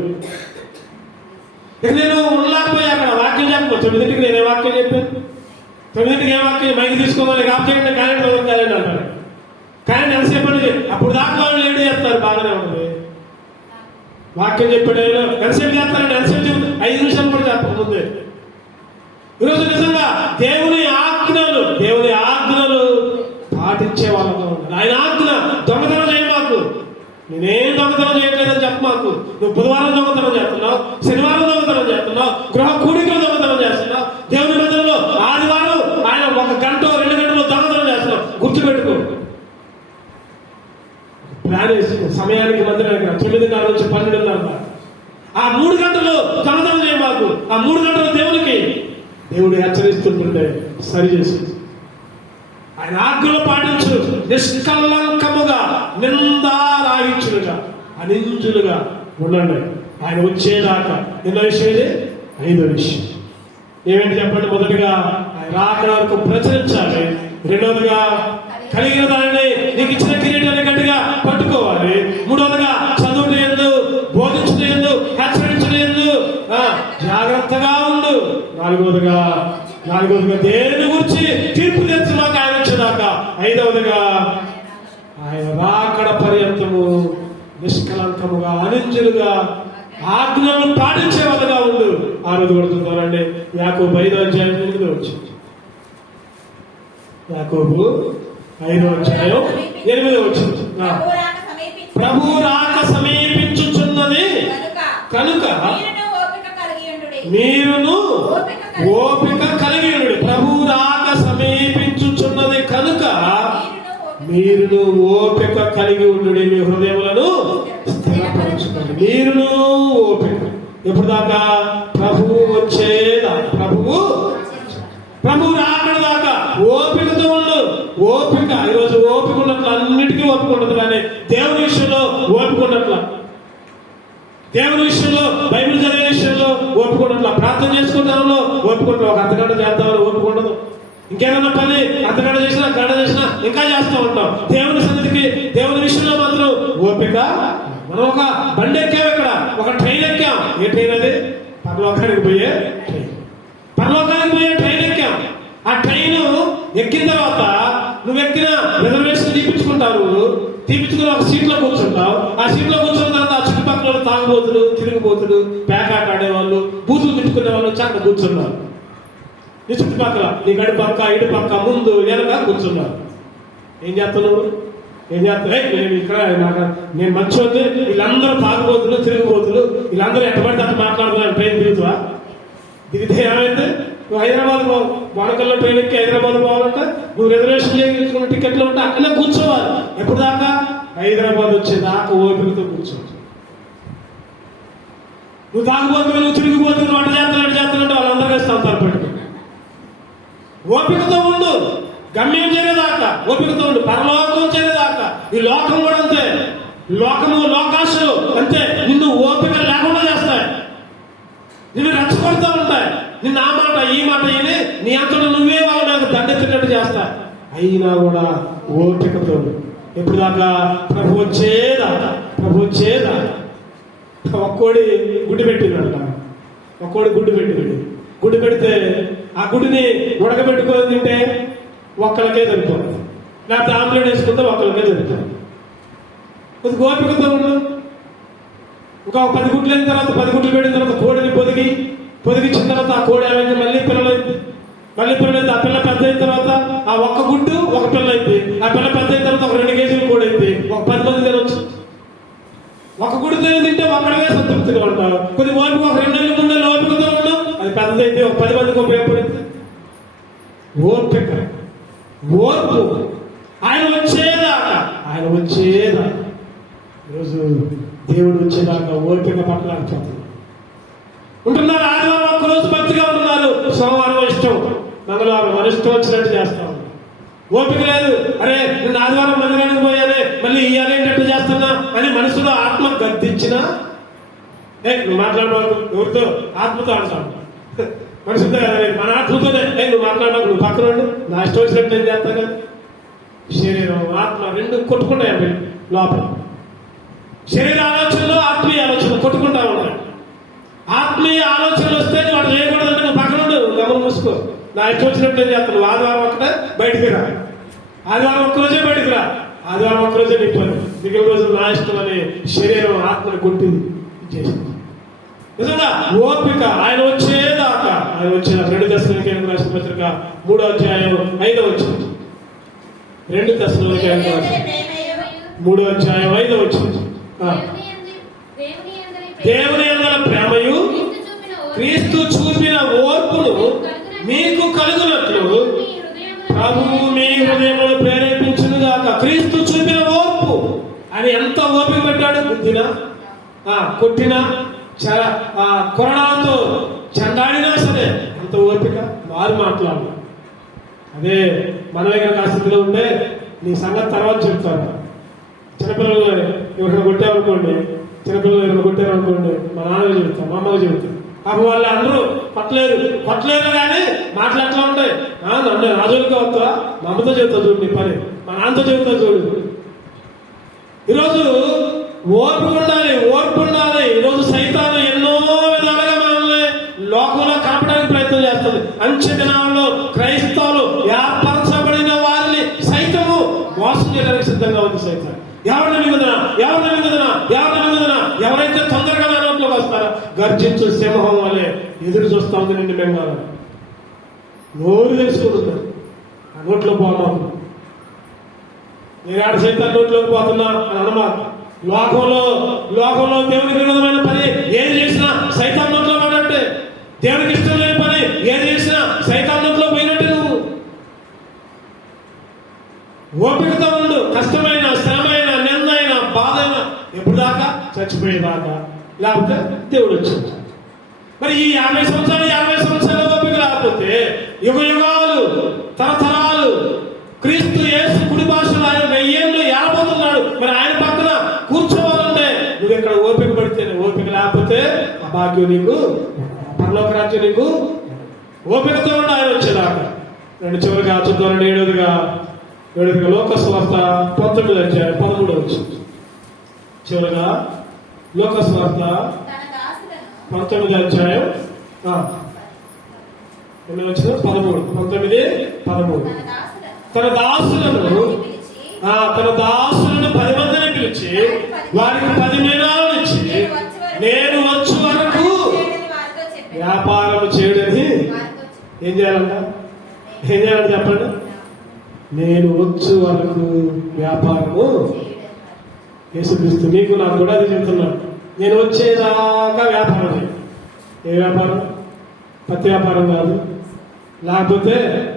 ఇక నేను ఉండలేకపోయా అక్కడ. వాక్యం చెప్పను. 9ంటికి నేనే వాక్యం చెప్పాను. 9ంటికి ఏ వాక్యం? మైకి తీసుకోమని కాపుచేయండి, క్యాలెండర్ క్యాలెండర్ అంటారు. కానీ ఎంతసేపు అప్పుడు దాకా వాళ్ళు లేడీ చేస్తారు, బాగానే ఉంటుంది. వాక్యం చెప్పాడు ఎంతసేపు చేస్తారండి? ఎంతసేపు చెబుతారు? 5 నిమిషాలు కూడా చెప్పకముందే. ఈరోజు నిజంగా దేవుని ఆజ్ఞలు పాటించే వాళ్ళగా ఉండాలి. ఆయన ఆజ్ఞ దొంగతనం చేయ మాకు. నేనేం దొంగతనం చేయట్లేదని చెప్ప మాకు. నువ్వు బుధవారం దొంగతనం చేస్తున్నావు, శనివారం దొంగతనం చేస్తున్నావు, గృహ కూడికలు దొంగతనం చేస్తున్నావు, దేవుని మధ్యలో ఆదివారం ఆయన 1 గంట 2 గంటలు దొంగతనం చేస్తున్నావు. గుర్తుపెట్టుకో. ప్లాన్ వేసుకో. సమయానికి మందిరానికి 9:30 నుంచి 12:30. ఆ 3 గంటలు దొంగతనం చేయ మాకు. ఆ 3 గంటలు దేవుడు హెచ్చరిస్తుంటుంటే సరి చేసి ఆయన ఆజ్ఞలు పాటించు. నిష్కలంకముగా, నిందారాహించులుగా, అనింజులుగా ఉండండి ఆయన వచ్చేదాకా. ఎన్నో విషయం ఇది? 5వ విషయం ఏమేంటి చెప్పండి? మొదటిగా ఆయన రాకడ వరకు ప్రచురించాలి. రెండవదిగా కలిగిన దానిని నీకు ఇచ్చిన కిరీటాన్ని గట్టిగా పట్టుకోవాలి. మూడవదిగా చదువులు ఎందు, బోధించడం ఎందు, హెచ్చరించడం ఎందు జాగ్రత్తగా ఉండు. నాలుగవదిగా దేని గురించి తీర్పు తెచ్చుదాక ఆయన వచ్చేదాకా. 5వదిగా ఆయన రాకడ పర్యంతము నిష్కలంకముగా, అనింజలుగా, ఆజ్ఞలను పాటించే వాళ్ళగా ఉండు. 6వ కూడా చూద్దామండి. యాకోబు 5వ అధ్యాయం 8వ వచ్చింది. యాకోబు 5వ అధ్యాయం 8వ వచ్చింది. ప్రభు రాక సమీపించుచున్నది కనుక మీరును ఓపిక కలిగి ఉండు. ప్రభు రాక సమీపించుచున్నది కనుక మీరును ఓపిక కలిగి ఉండు. మీ హృదయములను స్థిరపరచుకోండి. మీరును ఓపిక. ఎప్పుడు దాకా? ప్రభువు వచ్చేదా. ప్రభు రాకడ దాకా ఓపికతో ఉండు. ఓపిక. ఈరోజు ఓపిక ఉన్నట్లు అన్నిటికీ ఓపిక ఉండదు, కానీ దేవుని విషయంలో ఓపిక ఉన్నట్ల, దేవుని విషయంలో, బైబిల్ చదివే విషయంలో ఓపిక ఉన్నట్ల, ప్రార్థన చేసుకుంటాలో ఓపిక ఉండదు. 1 అర్ధగంట చేద్దామని ఓపిక ఉండదు. ఇంకేదన్నా పని అర్ధగంట చేసినా, గంట చేసినా ఇంకా చేస్తూ ఉంటాం. దేవుని సన్నిధికి, దేవుని విషయంలో మాత్రం ఓపిక. మనం ఒక బండి ఎక్కాం, ఇక్కడ ఒక ట్రైన్ ఎక్కాం. ఏ ట్రైన్ అది? పరలోకానికి పోయే ట్రైన్. పరలోకానికి పోయే ట్రైన్ ఎక్కాం. ఆ ట్రైన్ ఎక్కిన తర్వాత నువ్వు ఎక్కిన రిజర్వేషన్ తీపించుకుంటావు. తీపించుకుని ఒక సీట్లో కూర్చుంటావు. ఆ సీట్లో కూర్చున్న తర్వాత ఆ చుట్టుపక్కల తాగుబోతులు, తిరుగుబోతులు, పేకాట ఆడేవాళ్ళు, బూతులు తిట్టుకునే వాళ్ళు వచ్చి అక్కడ కూర్చున్నారు. నీ చుట్టుపక్కల, నీ గడి పక్క, ఇటు పక్క, ముందు వెనక కూర్చున్నారు. ఏం చేస్తున్నావు? నేను ఇక్కడ నేను మంచోని, వీళ్ళందరూ తాగుబోతులు, తిరుగుబోతులు, వీళ్ళందరూ ఎట్టబడితే అట్లా మాట్లాడుతున్నారు. ట్రైన్ దిగుతావా? దిగితే ఏమైంది? నువ్వు హైదరాబాద్ వానకల్లో ట్రైన్ ఎక్కి హైదరాబాద్ పోవాలంటే నువ్వు రిజర్వేషన్ చేసుకున్న టికెట్లు ఉంటే అక్కడే కూర్చోవాలి. ఎప్పుడు దాకా? హైదరాబాద్ వచ్చేదాకా ఓపికతో కూర్చోవచ్చు. నువ్వు తాగుబోతులు, నువ్వు తిరిగిపోతులు, వంట చేస్తానంటే వాళ్ళందరూ వేస్తావు తరపెట్టు. ఓపికతో ఉండు. గమ్యం చేరేదాకా ఓపికతో ఉండు. పరలోకం చేరేదాకా. ఈ లోకం కూడా అంతే. లోకాశలు అంతే. నిన్ను ఓపిక లేకుండా చేస్తాయి. నిన్ను రెచ్చగొడుతూ ఉంటాయి. నిన్ను ఆ మాట ఈ మాట విని నీ అంతటా నువ్వే వాళ్ళ నాకు దండెత్తినట్టు చేస్తా. అయినా కూడా ఓపికతో. ఎప్పుడు దాకా? ప్రభు వచ్చేదాకా. ఒక్కోడి గుడ్డు పెట్టిందంట. గుడ్డు పెడితే ఆ గుడిని ఉడకబెట్టుకొని తింటే ఒక్కరికే దొరుకుతుంది, లేకపోతే ఆమ్లెట్ వేసుకుంటే ఒక్కరికే దొరుకుతుంది. కొద్ది ఓపికతో ఉండు. ఇంకా 10 గుడ్లు అయిన తర్వాత, 10 గుడ్లు పెట్టిన తర్వాత కోడిని పొదిగించిన తర్వాత ఆ కోడి ఏమైంది? మళ్ళీ పిల్లలైంది. ఆ పిల్ల పెద్ద అయిన తర్వాత ఆ ఒక్క గుడ్డు ఒక పిల్ల అయింది. ఆ పిల్ల పెద్ద అయిన తర్వాత ఒక 2 కేజీలు కోడి అయింది. ఒక 10 మంది తినొచ్చు. ఒక గుడితో తింటే ఒక్కడికే సంతృప్తిగా ఉంటారు. కొద్ది ఓపిక, ఒక 2 నెలలు 3 నెలలు ఓపికతో ఉండు. అది పెద్దదైతే ఒక 10 మందికి ఉపయోగపడింది. ఓర్పు. ఆయన వచ్చేదాకా. ఈరోజు దేవుడు వచ్చేదాకా ఓపిక పట్టలేకపోతుంది. ఉంటున్నారు. ఆదివారం ఒక్కరోజు భక్తిగా ఉంటున్నారు, సోమవారం ఇష్టం, మంగళవారం మన ఇష్టం వచ్చినట్టు చేస్తా ఉన్నారు. ఓపిక లేదు. అరే నేను ఆదివారం మందిరానికి పోయానే, మళ్ళీ ఇయ్యాలి ఏంటంటే చేస్తున్నా అని మనసులో ఆత్మ గద్దించినా నువ్వు మాట్లాడబాకు. ఎవరితో? ఆత్మతో ఆడతాను. మనిషితో కదా, మన ఆత్మతోనే నువ్వు మాట్లాడబాకు, నువ్వు పక్కన నా ఇష్టం వచ్చినట్టు నేను చేస్తాను కదా. శరీరం ఆత్మ రెండు కొట్టుకుంటాయి లోపల. శరీర ఆలోచనలో ఆత్మీయ ఆలోచన కొట్టుకుంటా ఉంటాయి. ఆత్మీయ ఆలోచనలు వస్తే వాడు చేయకూడదంటే నువ్వు పక్కన ఉండు, గమనం మూసుకో. నా ఇష్టం వచ్చినట్టు నేను చేస్తాను. ఆదివారం ఒక్కటే బయటికి రా, ఆదివారం ఒక్కరోజే బయటికి రా, ఆదివారం ఒక్కరోజే నింపాను, మిగిలిన రోజు నా ఇష్టం అని శరీరం ఆత్మని కొట్టింది చేసింది. నిజంగా ఓపిక ఆయన వచ్చేదాకా, ఆయన వచ్చిన 2 దశలోనికైనా రాసిన పత్రిక 3వ అధ్యాయం 5వ వచనం. 2 దశలోనికైనా రాసిన 3వ అధ్యాయం 5వ వచనం. దేవుని యందల ప్రేమయు క్రీస్తు చూపిన ఓర్పును మీకు కలుగునట్లు ప్రభువు మీ హృదయమును ప్రేరేపించును గాక. క్రీస్తు చూపిన ఓర్పు. ఆయన ఎంత ఓపిక పెట్టాడు. బుద్ధినా, కొట్టినా, కొరడాలతో చెండాడినా సరే అంత ఓపిక. వారు మాట్లాడాలి. అదే మన దగ్గర ఆ స్థితిలో ఉంటే నీ సంగతి తర్వాత చెప్తాను. చిన్నపిల్లలు ఎవరైనా కొట్టామనుకోండి, చిన్నపిల్లలు ఎవరైనా కొట్టారనుకోండి, మా నాన్నగా చెబుతాం, మా అమ్మగా చెబుతాం. అప్పుడు వాళ్ళు అందరూ కొట్టలేరు కానీ మాటలు ఎట్లా ఉంటాయి. నన్ను రాజులకి వస్తావా, మా అమ్మతో చెబుతా చూడు నీ పని, మా నాన్నతో చెబుతా చూడు. ఈరోజు ఓర్పు ఉండాలి. ఈరోజు సైతాను ఎన్నో విధాలుగా మనల్ని లోకంలో కలపడానికి ప్రయత్నం చేస్తుంది. అంచె దినాల్లో క్రైస్తవులు ఏర్పరచబడిన వారిని సైతము మోసం చేయడానికి సిద్ధంగా ఉంది సైతం. ఎవరిని మింగుదనా ఎవరైతే తొందరగా నా నోట్లోకి వస్తారో గర్జించు సింహం వల్లే ఎదురు చూస్తా ఉంది నిన్ను మెంగాల. నోరు తెలుసుకుంటుంది ఆ నోట్లో పోమాకు. నేను ఆడ సైతం నోట్లోకి పోతున్నా అని అనమాట. లోకంలో దేవునికి విరోధమైన పని ఏది చేసినా సైతాన్ నోట్లో పడినట్టే. దేవునికి ఇష్టం లేని పని ఏది చేసినా సైతాన్ నోట్లో పోయినట్టే. నువ్వు ఓపికతో ఉండు. కష్టమైన, శ్రమైన, నిందైన, బాధైన ఎప్పుడు దాకా? చచ్చిపోయేదాకా. లేకపోతే దేవుడు వచ్చింది. మరి ఈ 50 సంవత్సరాలు ఓపిక లేకపోతే యుగాలు, తరతరాలు క్రీస్తు యేసు కుడి భాషలో ఆయన 1000 ఏళ్ళు ఏలబోతున్నాడు. మరి ఆయన పక్కన కూర్చోవాలంటే నువ్వు ఇక్కడ ఓపిక పడితేనే. ఓపిక లేకపోతే అభాగ్యం నీకు, పరలోక రాజ్యం నీకు. ఓపికతో ఉండి ఆయన వచ్చేదాకా. చివరిగా చూద్దాం. 7వ లోకస్వార్త 19వ అధ్యాయం 13వ వచనం. చివరిగా లోకస్వార్త 19వ అధ్యాయం 13. తన దాసులను 10 మందిని పిలిచి వారికి 10 మీనాలు ఇచ్చి నేను వచ్చు వరకు వ్యాపారం చేయడని ఏం చేయాలంట చెప్పండి. నేను వచ్చు వరకు వ్యాపారము. యేసుక్రీస్తు మీకు నాకు కూడా అది చెప్తున్నాను. నేను వచ్చేదాకా వ్యాపారం చేయి. ఏ వ్యాపారం? పత్తి వ్యాపారం కాదు, లేకపోతే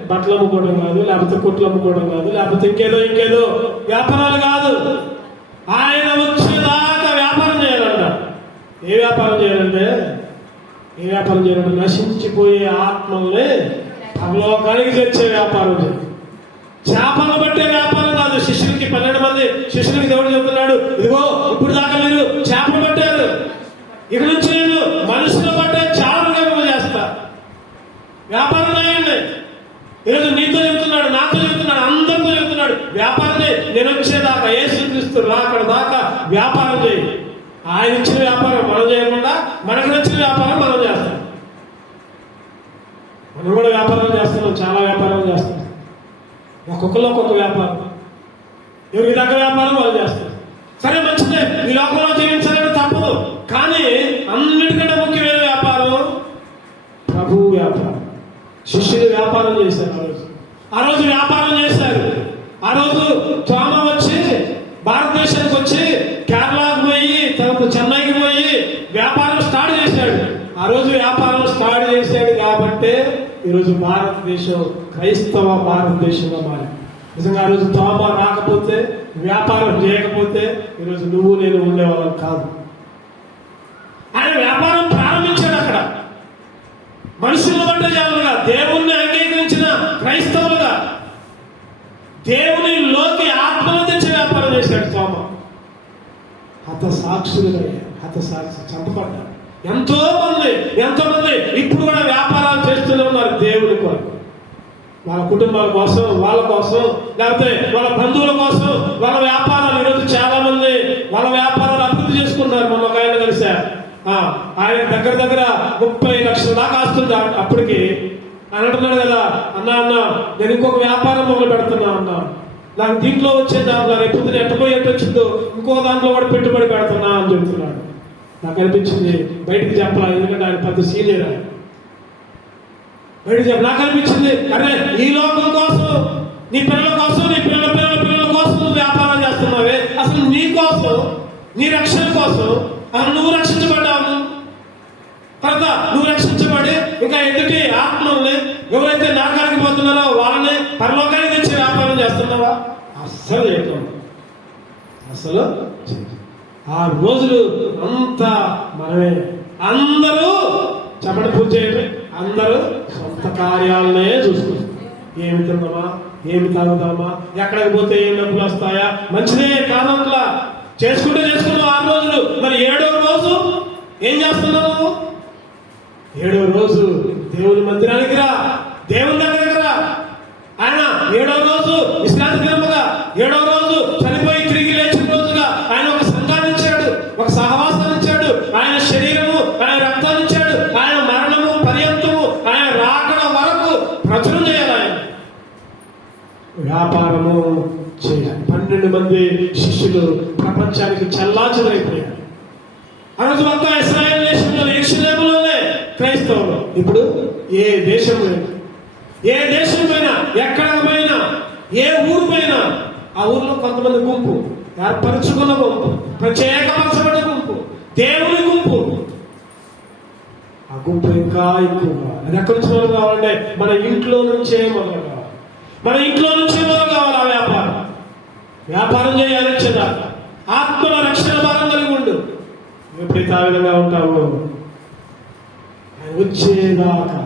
బట్టలు అమ్ముకోవడం కాదు, లేకపోతే కుట్లు అమ్ముకోవడం కాదు, లేకపోతే ఇంకేదో వ్యాపారాలు కాదు. ఆయన వచ్చేదాకా వ్యాపారం చేయాలంట. ఏ వ్యాపారం చేయాలంటే నశించిపోయే ఆత్మల్ని అవలోకానికి తెచ్చే వ్యాపారం చేయాలి. చేపలు పట్టే వ్యాపారం కాదు. శిష్యులకి 12 మంది శిష్యులకి దేవుడు చెబుతున్నాడు, ఇదిగో ఇప్పుడు దాకా మీరు చేపలు పట్టారు, ఇక నుంచి నేను మనుషులు పట్టే చాలను చేస్తా. వ్యాపారం చేయండి. ఈరోజు నీతో చెబుతున్నాడు, నాతో చెబుతున్నాడు, అందరితో చెబుతున్నాడు. వ్యాపారం చేయి. నేను వచ్చేదాకా, యేసుక్రీస్తు రాకడ దాకా వ్యాపారం చేయి. ఆయన ఇచ్చిన వ్యాపారం మనం చేయకుండా మనకు నచ్చిన వ్యాపారం మనం చేస్తాం. మనం కూడా వ్యాపారం చేస్తున్నాం, చాలా వ్యాపారం చేస్తాం. ఒక్కొక్కరు ఒక్కొక్క వ్యాపారం, ఎవరికి దగ్గర వ్యాపారం వాళ్ళు చేస్తారు. సరే మంచిదే, ఈ లోకంలో జీవించాలని తప్పదు. కానీ అన్నిటికంటే ముఖ్యమైన వ్యాపారం ప్రభువు వ్యాపారం. శిష్యులు వ్యాపారం చేశారు. ఆ రోజు వ్యాపారం చేశారు. ఆ రోజు త్వమ వచ్చి భారతదేశానికి వచ్చి కేరళకు పోయి, తర్వాత చెన్నైకి పోయి వ్యాపారం స్టార్ట్ చేశాడు. ఆ రోజు వ్యాపారం స్టార్ట్ చేశాడు కాబట్టి ఈరోజు భారతదేశం క్రైస్తవ భారతదేశంగా మారింది. నిజంగా ఆ రోజు త్వమ రాకపోతే, వ్యాపారం చేయకపోతే ఈరోజు నువ్వు నేను ఉండేవాళ్ళం కాదు. ఆయన వ్యాపారం ప్రారంభించాడు అక్కడ. మనుషుల బట్టే జాలుగా, దేవుణ్ణి అంగీకరించిన క్రైస్తవులుగా. దేవునిలోకి ఆత్మను తెచ్చి వ్యాపారం చేశాడు తోమ. హతసాక్షి చంపబడ్డాడు. ఎంతో మంది ఇప్పుడు కూడా వ్యాపారాలు చేస్తూనే ఉన్నారు దేవుని కొరకు. వాళ్ళ కుటుంబాల కోసం, వాళ్ళ కోసం, లేకపోతే వాళ్ళ బంధువుల కోసం వాళ్ళ వ్యాపారాలు. ఈరోజు చాలా మంది వాళ్ళ వ్యాపారాలు అభివృద్ధి చేసుకున్నారు. మొన్న ఒక ఆయన కలిసా, ఆయన దగ్గర 30 లక్షల దాకా వస్తుంది అప్పటికి. అని అంటున్నాడు కదా, అన్న నేను ఇంకొక వ్యాపారం మొదలు పెడుతున్నా అన్నా, నాకు దీంట్లో వచ్చే దాంట్లో రేపు ఎట్టపోయి వచ్చిందో ఇంకో దాంట్లో కూడా పెట్టుబడి పెడుతున్నా అని చెప్తున్నాడు. నాకు అనిపించింది బయటికి చెప్పాలి, ఎందుకంటే ఆయన పెద్ద సీనియర్. ఆయన బయటికి చెప్ప నాకు అనిపించింది, అరే ఈ లోకం కోసం, నీ పిల్లల కోసం, నీ పిల్లల కోసం నువ్వు వ్యాపారం చేస్తున్నావే, అసలు నీ కోసం, నీ రక్షణ కోసం అసలు నువ్వు రక్షించబడ్డావు. తర్వాత నువ్వు రక్షించబడి ఇంకా ఎదుటి ఆత్మల్ని ఎవరైతే నరకానికి పోతున్నారో వాళ్ళని పరలోకానికి తెచ్చి వ్యాపారం చేస్తున్నావా? అస్సలు చేయకూడదు. అసలు ఆ రోజులు అంతా మనమే. అందరూ చెప్పండి, పూజ చేయండి. అందరూ సొంత కార్యాలనే చూసుకుంటారు. ఏమి తిందామా, ఏమి తాగుదామా, ఎక్కడికి పోతే ఏం డబ్బులు వస్తాయా, మంచిదే కాదంట్లా చేసుకున్నావు 6 రోజులు. మరి 7వ రోజు ఏం చేస్తున్నావు? 7వ రోజు దేవుని మందిరానికి రా, దేవుని దగ్గరికి రా. ఆయన 7వ రోజు విశ్రాంతి దినముగా, 7వ రోజు చనిపోయి తిరిగి లేచిన రోజుగా ఆయన ఒక సంఘాన్ని ఇచ్చాడు, ఒక సహవాసాన్ని ఇచ్చాడు. ఆయన శరీరము, ఆయన రక్తాన్ని ఇచ్చాడు. ఆయన మరణము పర్యంతము, ఆయన రాకడ వరకు ప్రచురం చేయాలి. ఆయన వ్యాపారము చేయాలి. 12 మంది శిష్యులు ప్రపంచానికి చెల్లాచెదరైపోయారు. ఆ రోజు మొత్తం ఇశ్రాయేలు దేశంలో, యెరూషలేములోనే క్రైస్తవులు. ఇప్పుడు ఏ దేశం పోయినా, ఎక్కడ పోయినా, ఏ ఊరు పోయినా, ఆ ఊర్లో కొంతమంది గుంపు, ఏర్పరచుకున్న గుంపు, ప్రత్యేకపరచబడిన గుంపు, దేవుని గుంపు. ఆ గుంపు ఇంకా ఎక్కువగా. అది ఎక్కడి నుంచి మొదలు కావాలంటే మన ఇంట్లో నుంచే మొదలు కావాలి. మన ఇంట్లో నుంచే మొదలు కావాలి. ఆ వ్యాపారం చేయాలి. ఇచ్చేదా ఆత్మల రక్షణ భారం కలిగి ఉండు. ఎప్పుడైతే ఆ విధంగా ఉంటావు, వచ్చేదాకా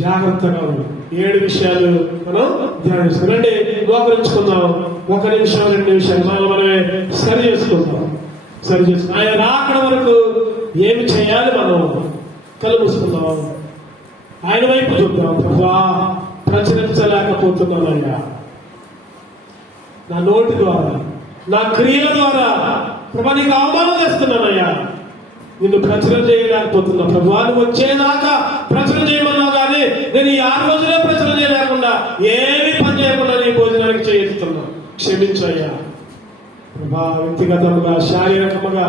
జాగ్రత్తగా ఉండు. 7 విషయాలు మనం ధ్యానించుకోండి. మోకరించుకుందాం. 1 నిమిషం 2 నిమిషాలు మనమే సరి చేసుకుందాం. ఆయన రాకడ వరకు ఏమి చేయాలి? మనం కళ్ళు మూసుకుందాం. ఆయన వైపు చూద్దాం. ప్రభా, ప్రచురించలేకపోతున్నానయ్యా, నా నోటి ద్వారా, నా క్రియల ద్వారా ప్రభా నీకు అవమానం చేస్తున్నానయ్యా, నిన్ను ప్రచురం చేయలేకపోతున్నా. ప్రభా నువ్వు వచ్చేదాకా ప్రచురం చేయమన్నావు, కానీ నేను ఈ 6 రోజులే ప్రచురం చేయలేకుండా, ఏమి పని చేయకుండా నీ భోజనానికి చేయిస్తున్నా. క్షమించయ్యా ప్రభా. వ్యక్తిగతంగా, శారీరకముగా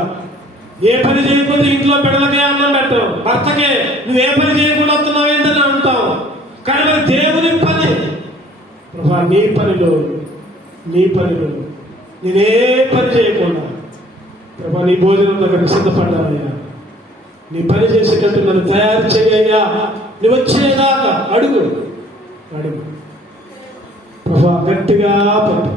ఏ పని చేయకపోతే ఇంట్లో పిల్లలకే అన్నం పెట్టావు, భర్తకే నువ్వే పని చేయకుండా వస్తున్నావు ఏంటని అంటావు. కానీ మరి దేవుని పని ప్రభా, నీ పనిలో నేనే పని చేయకుండా ప్రభా నీ భోజనం దగ్గర సిద్ధపడ్డానయ్యా. నీ పని చేసేటట్టు నన్ను తయారు చేయయ్యా. నువ్వు వచ్చేదాకా అడుగు ప్రభా, గట్టిగా పట్టు.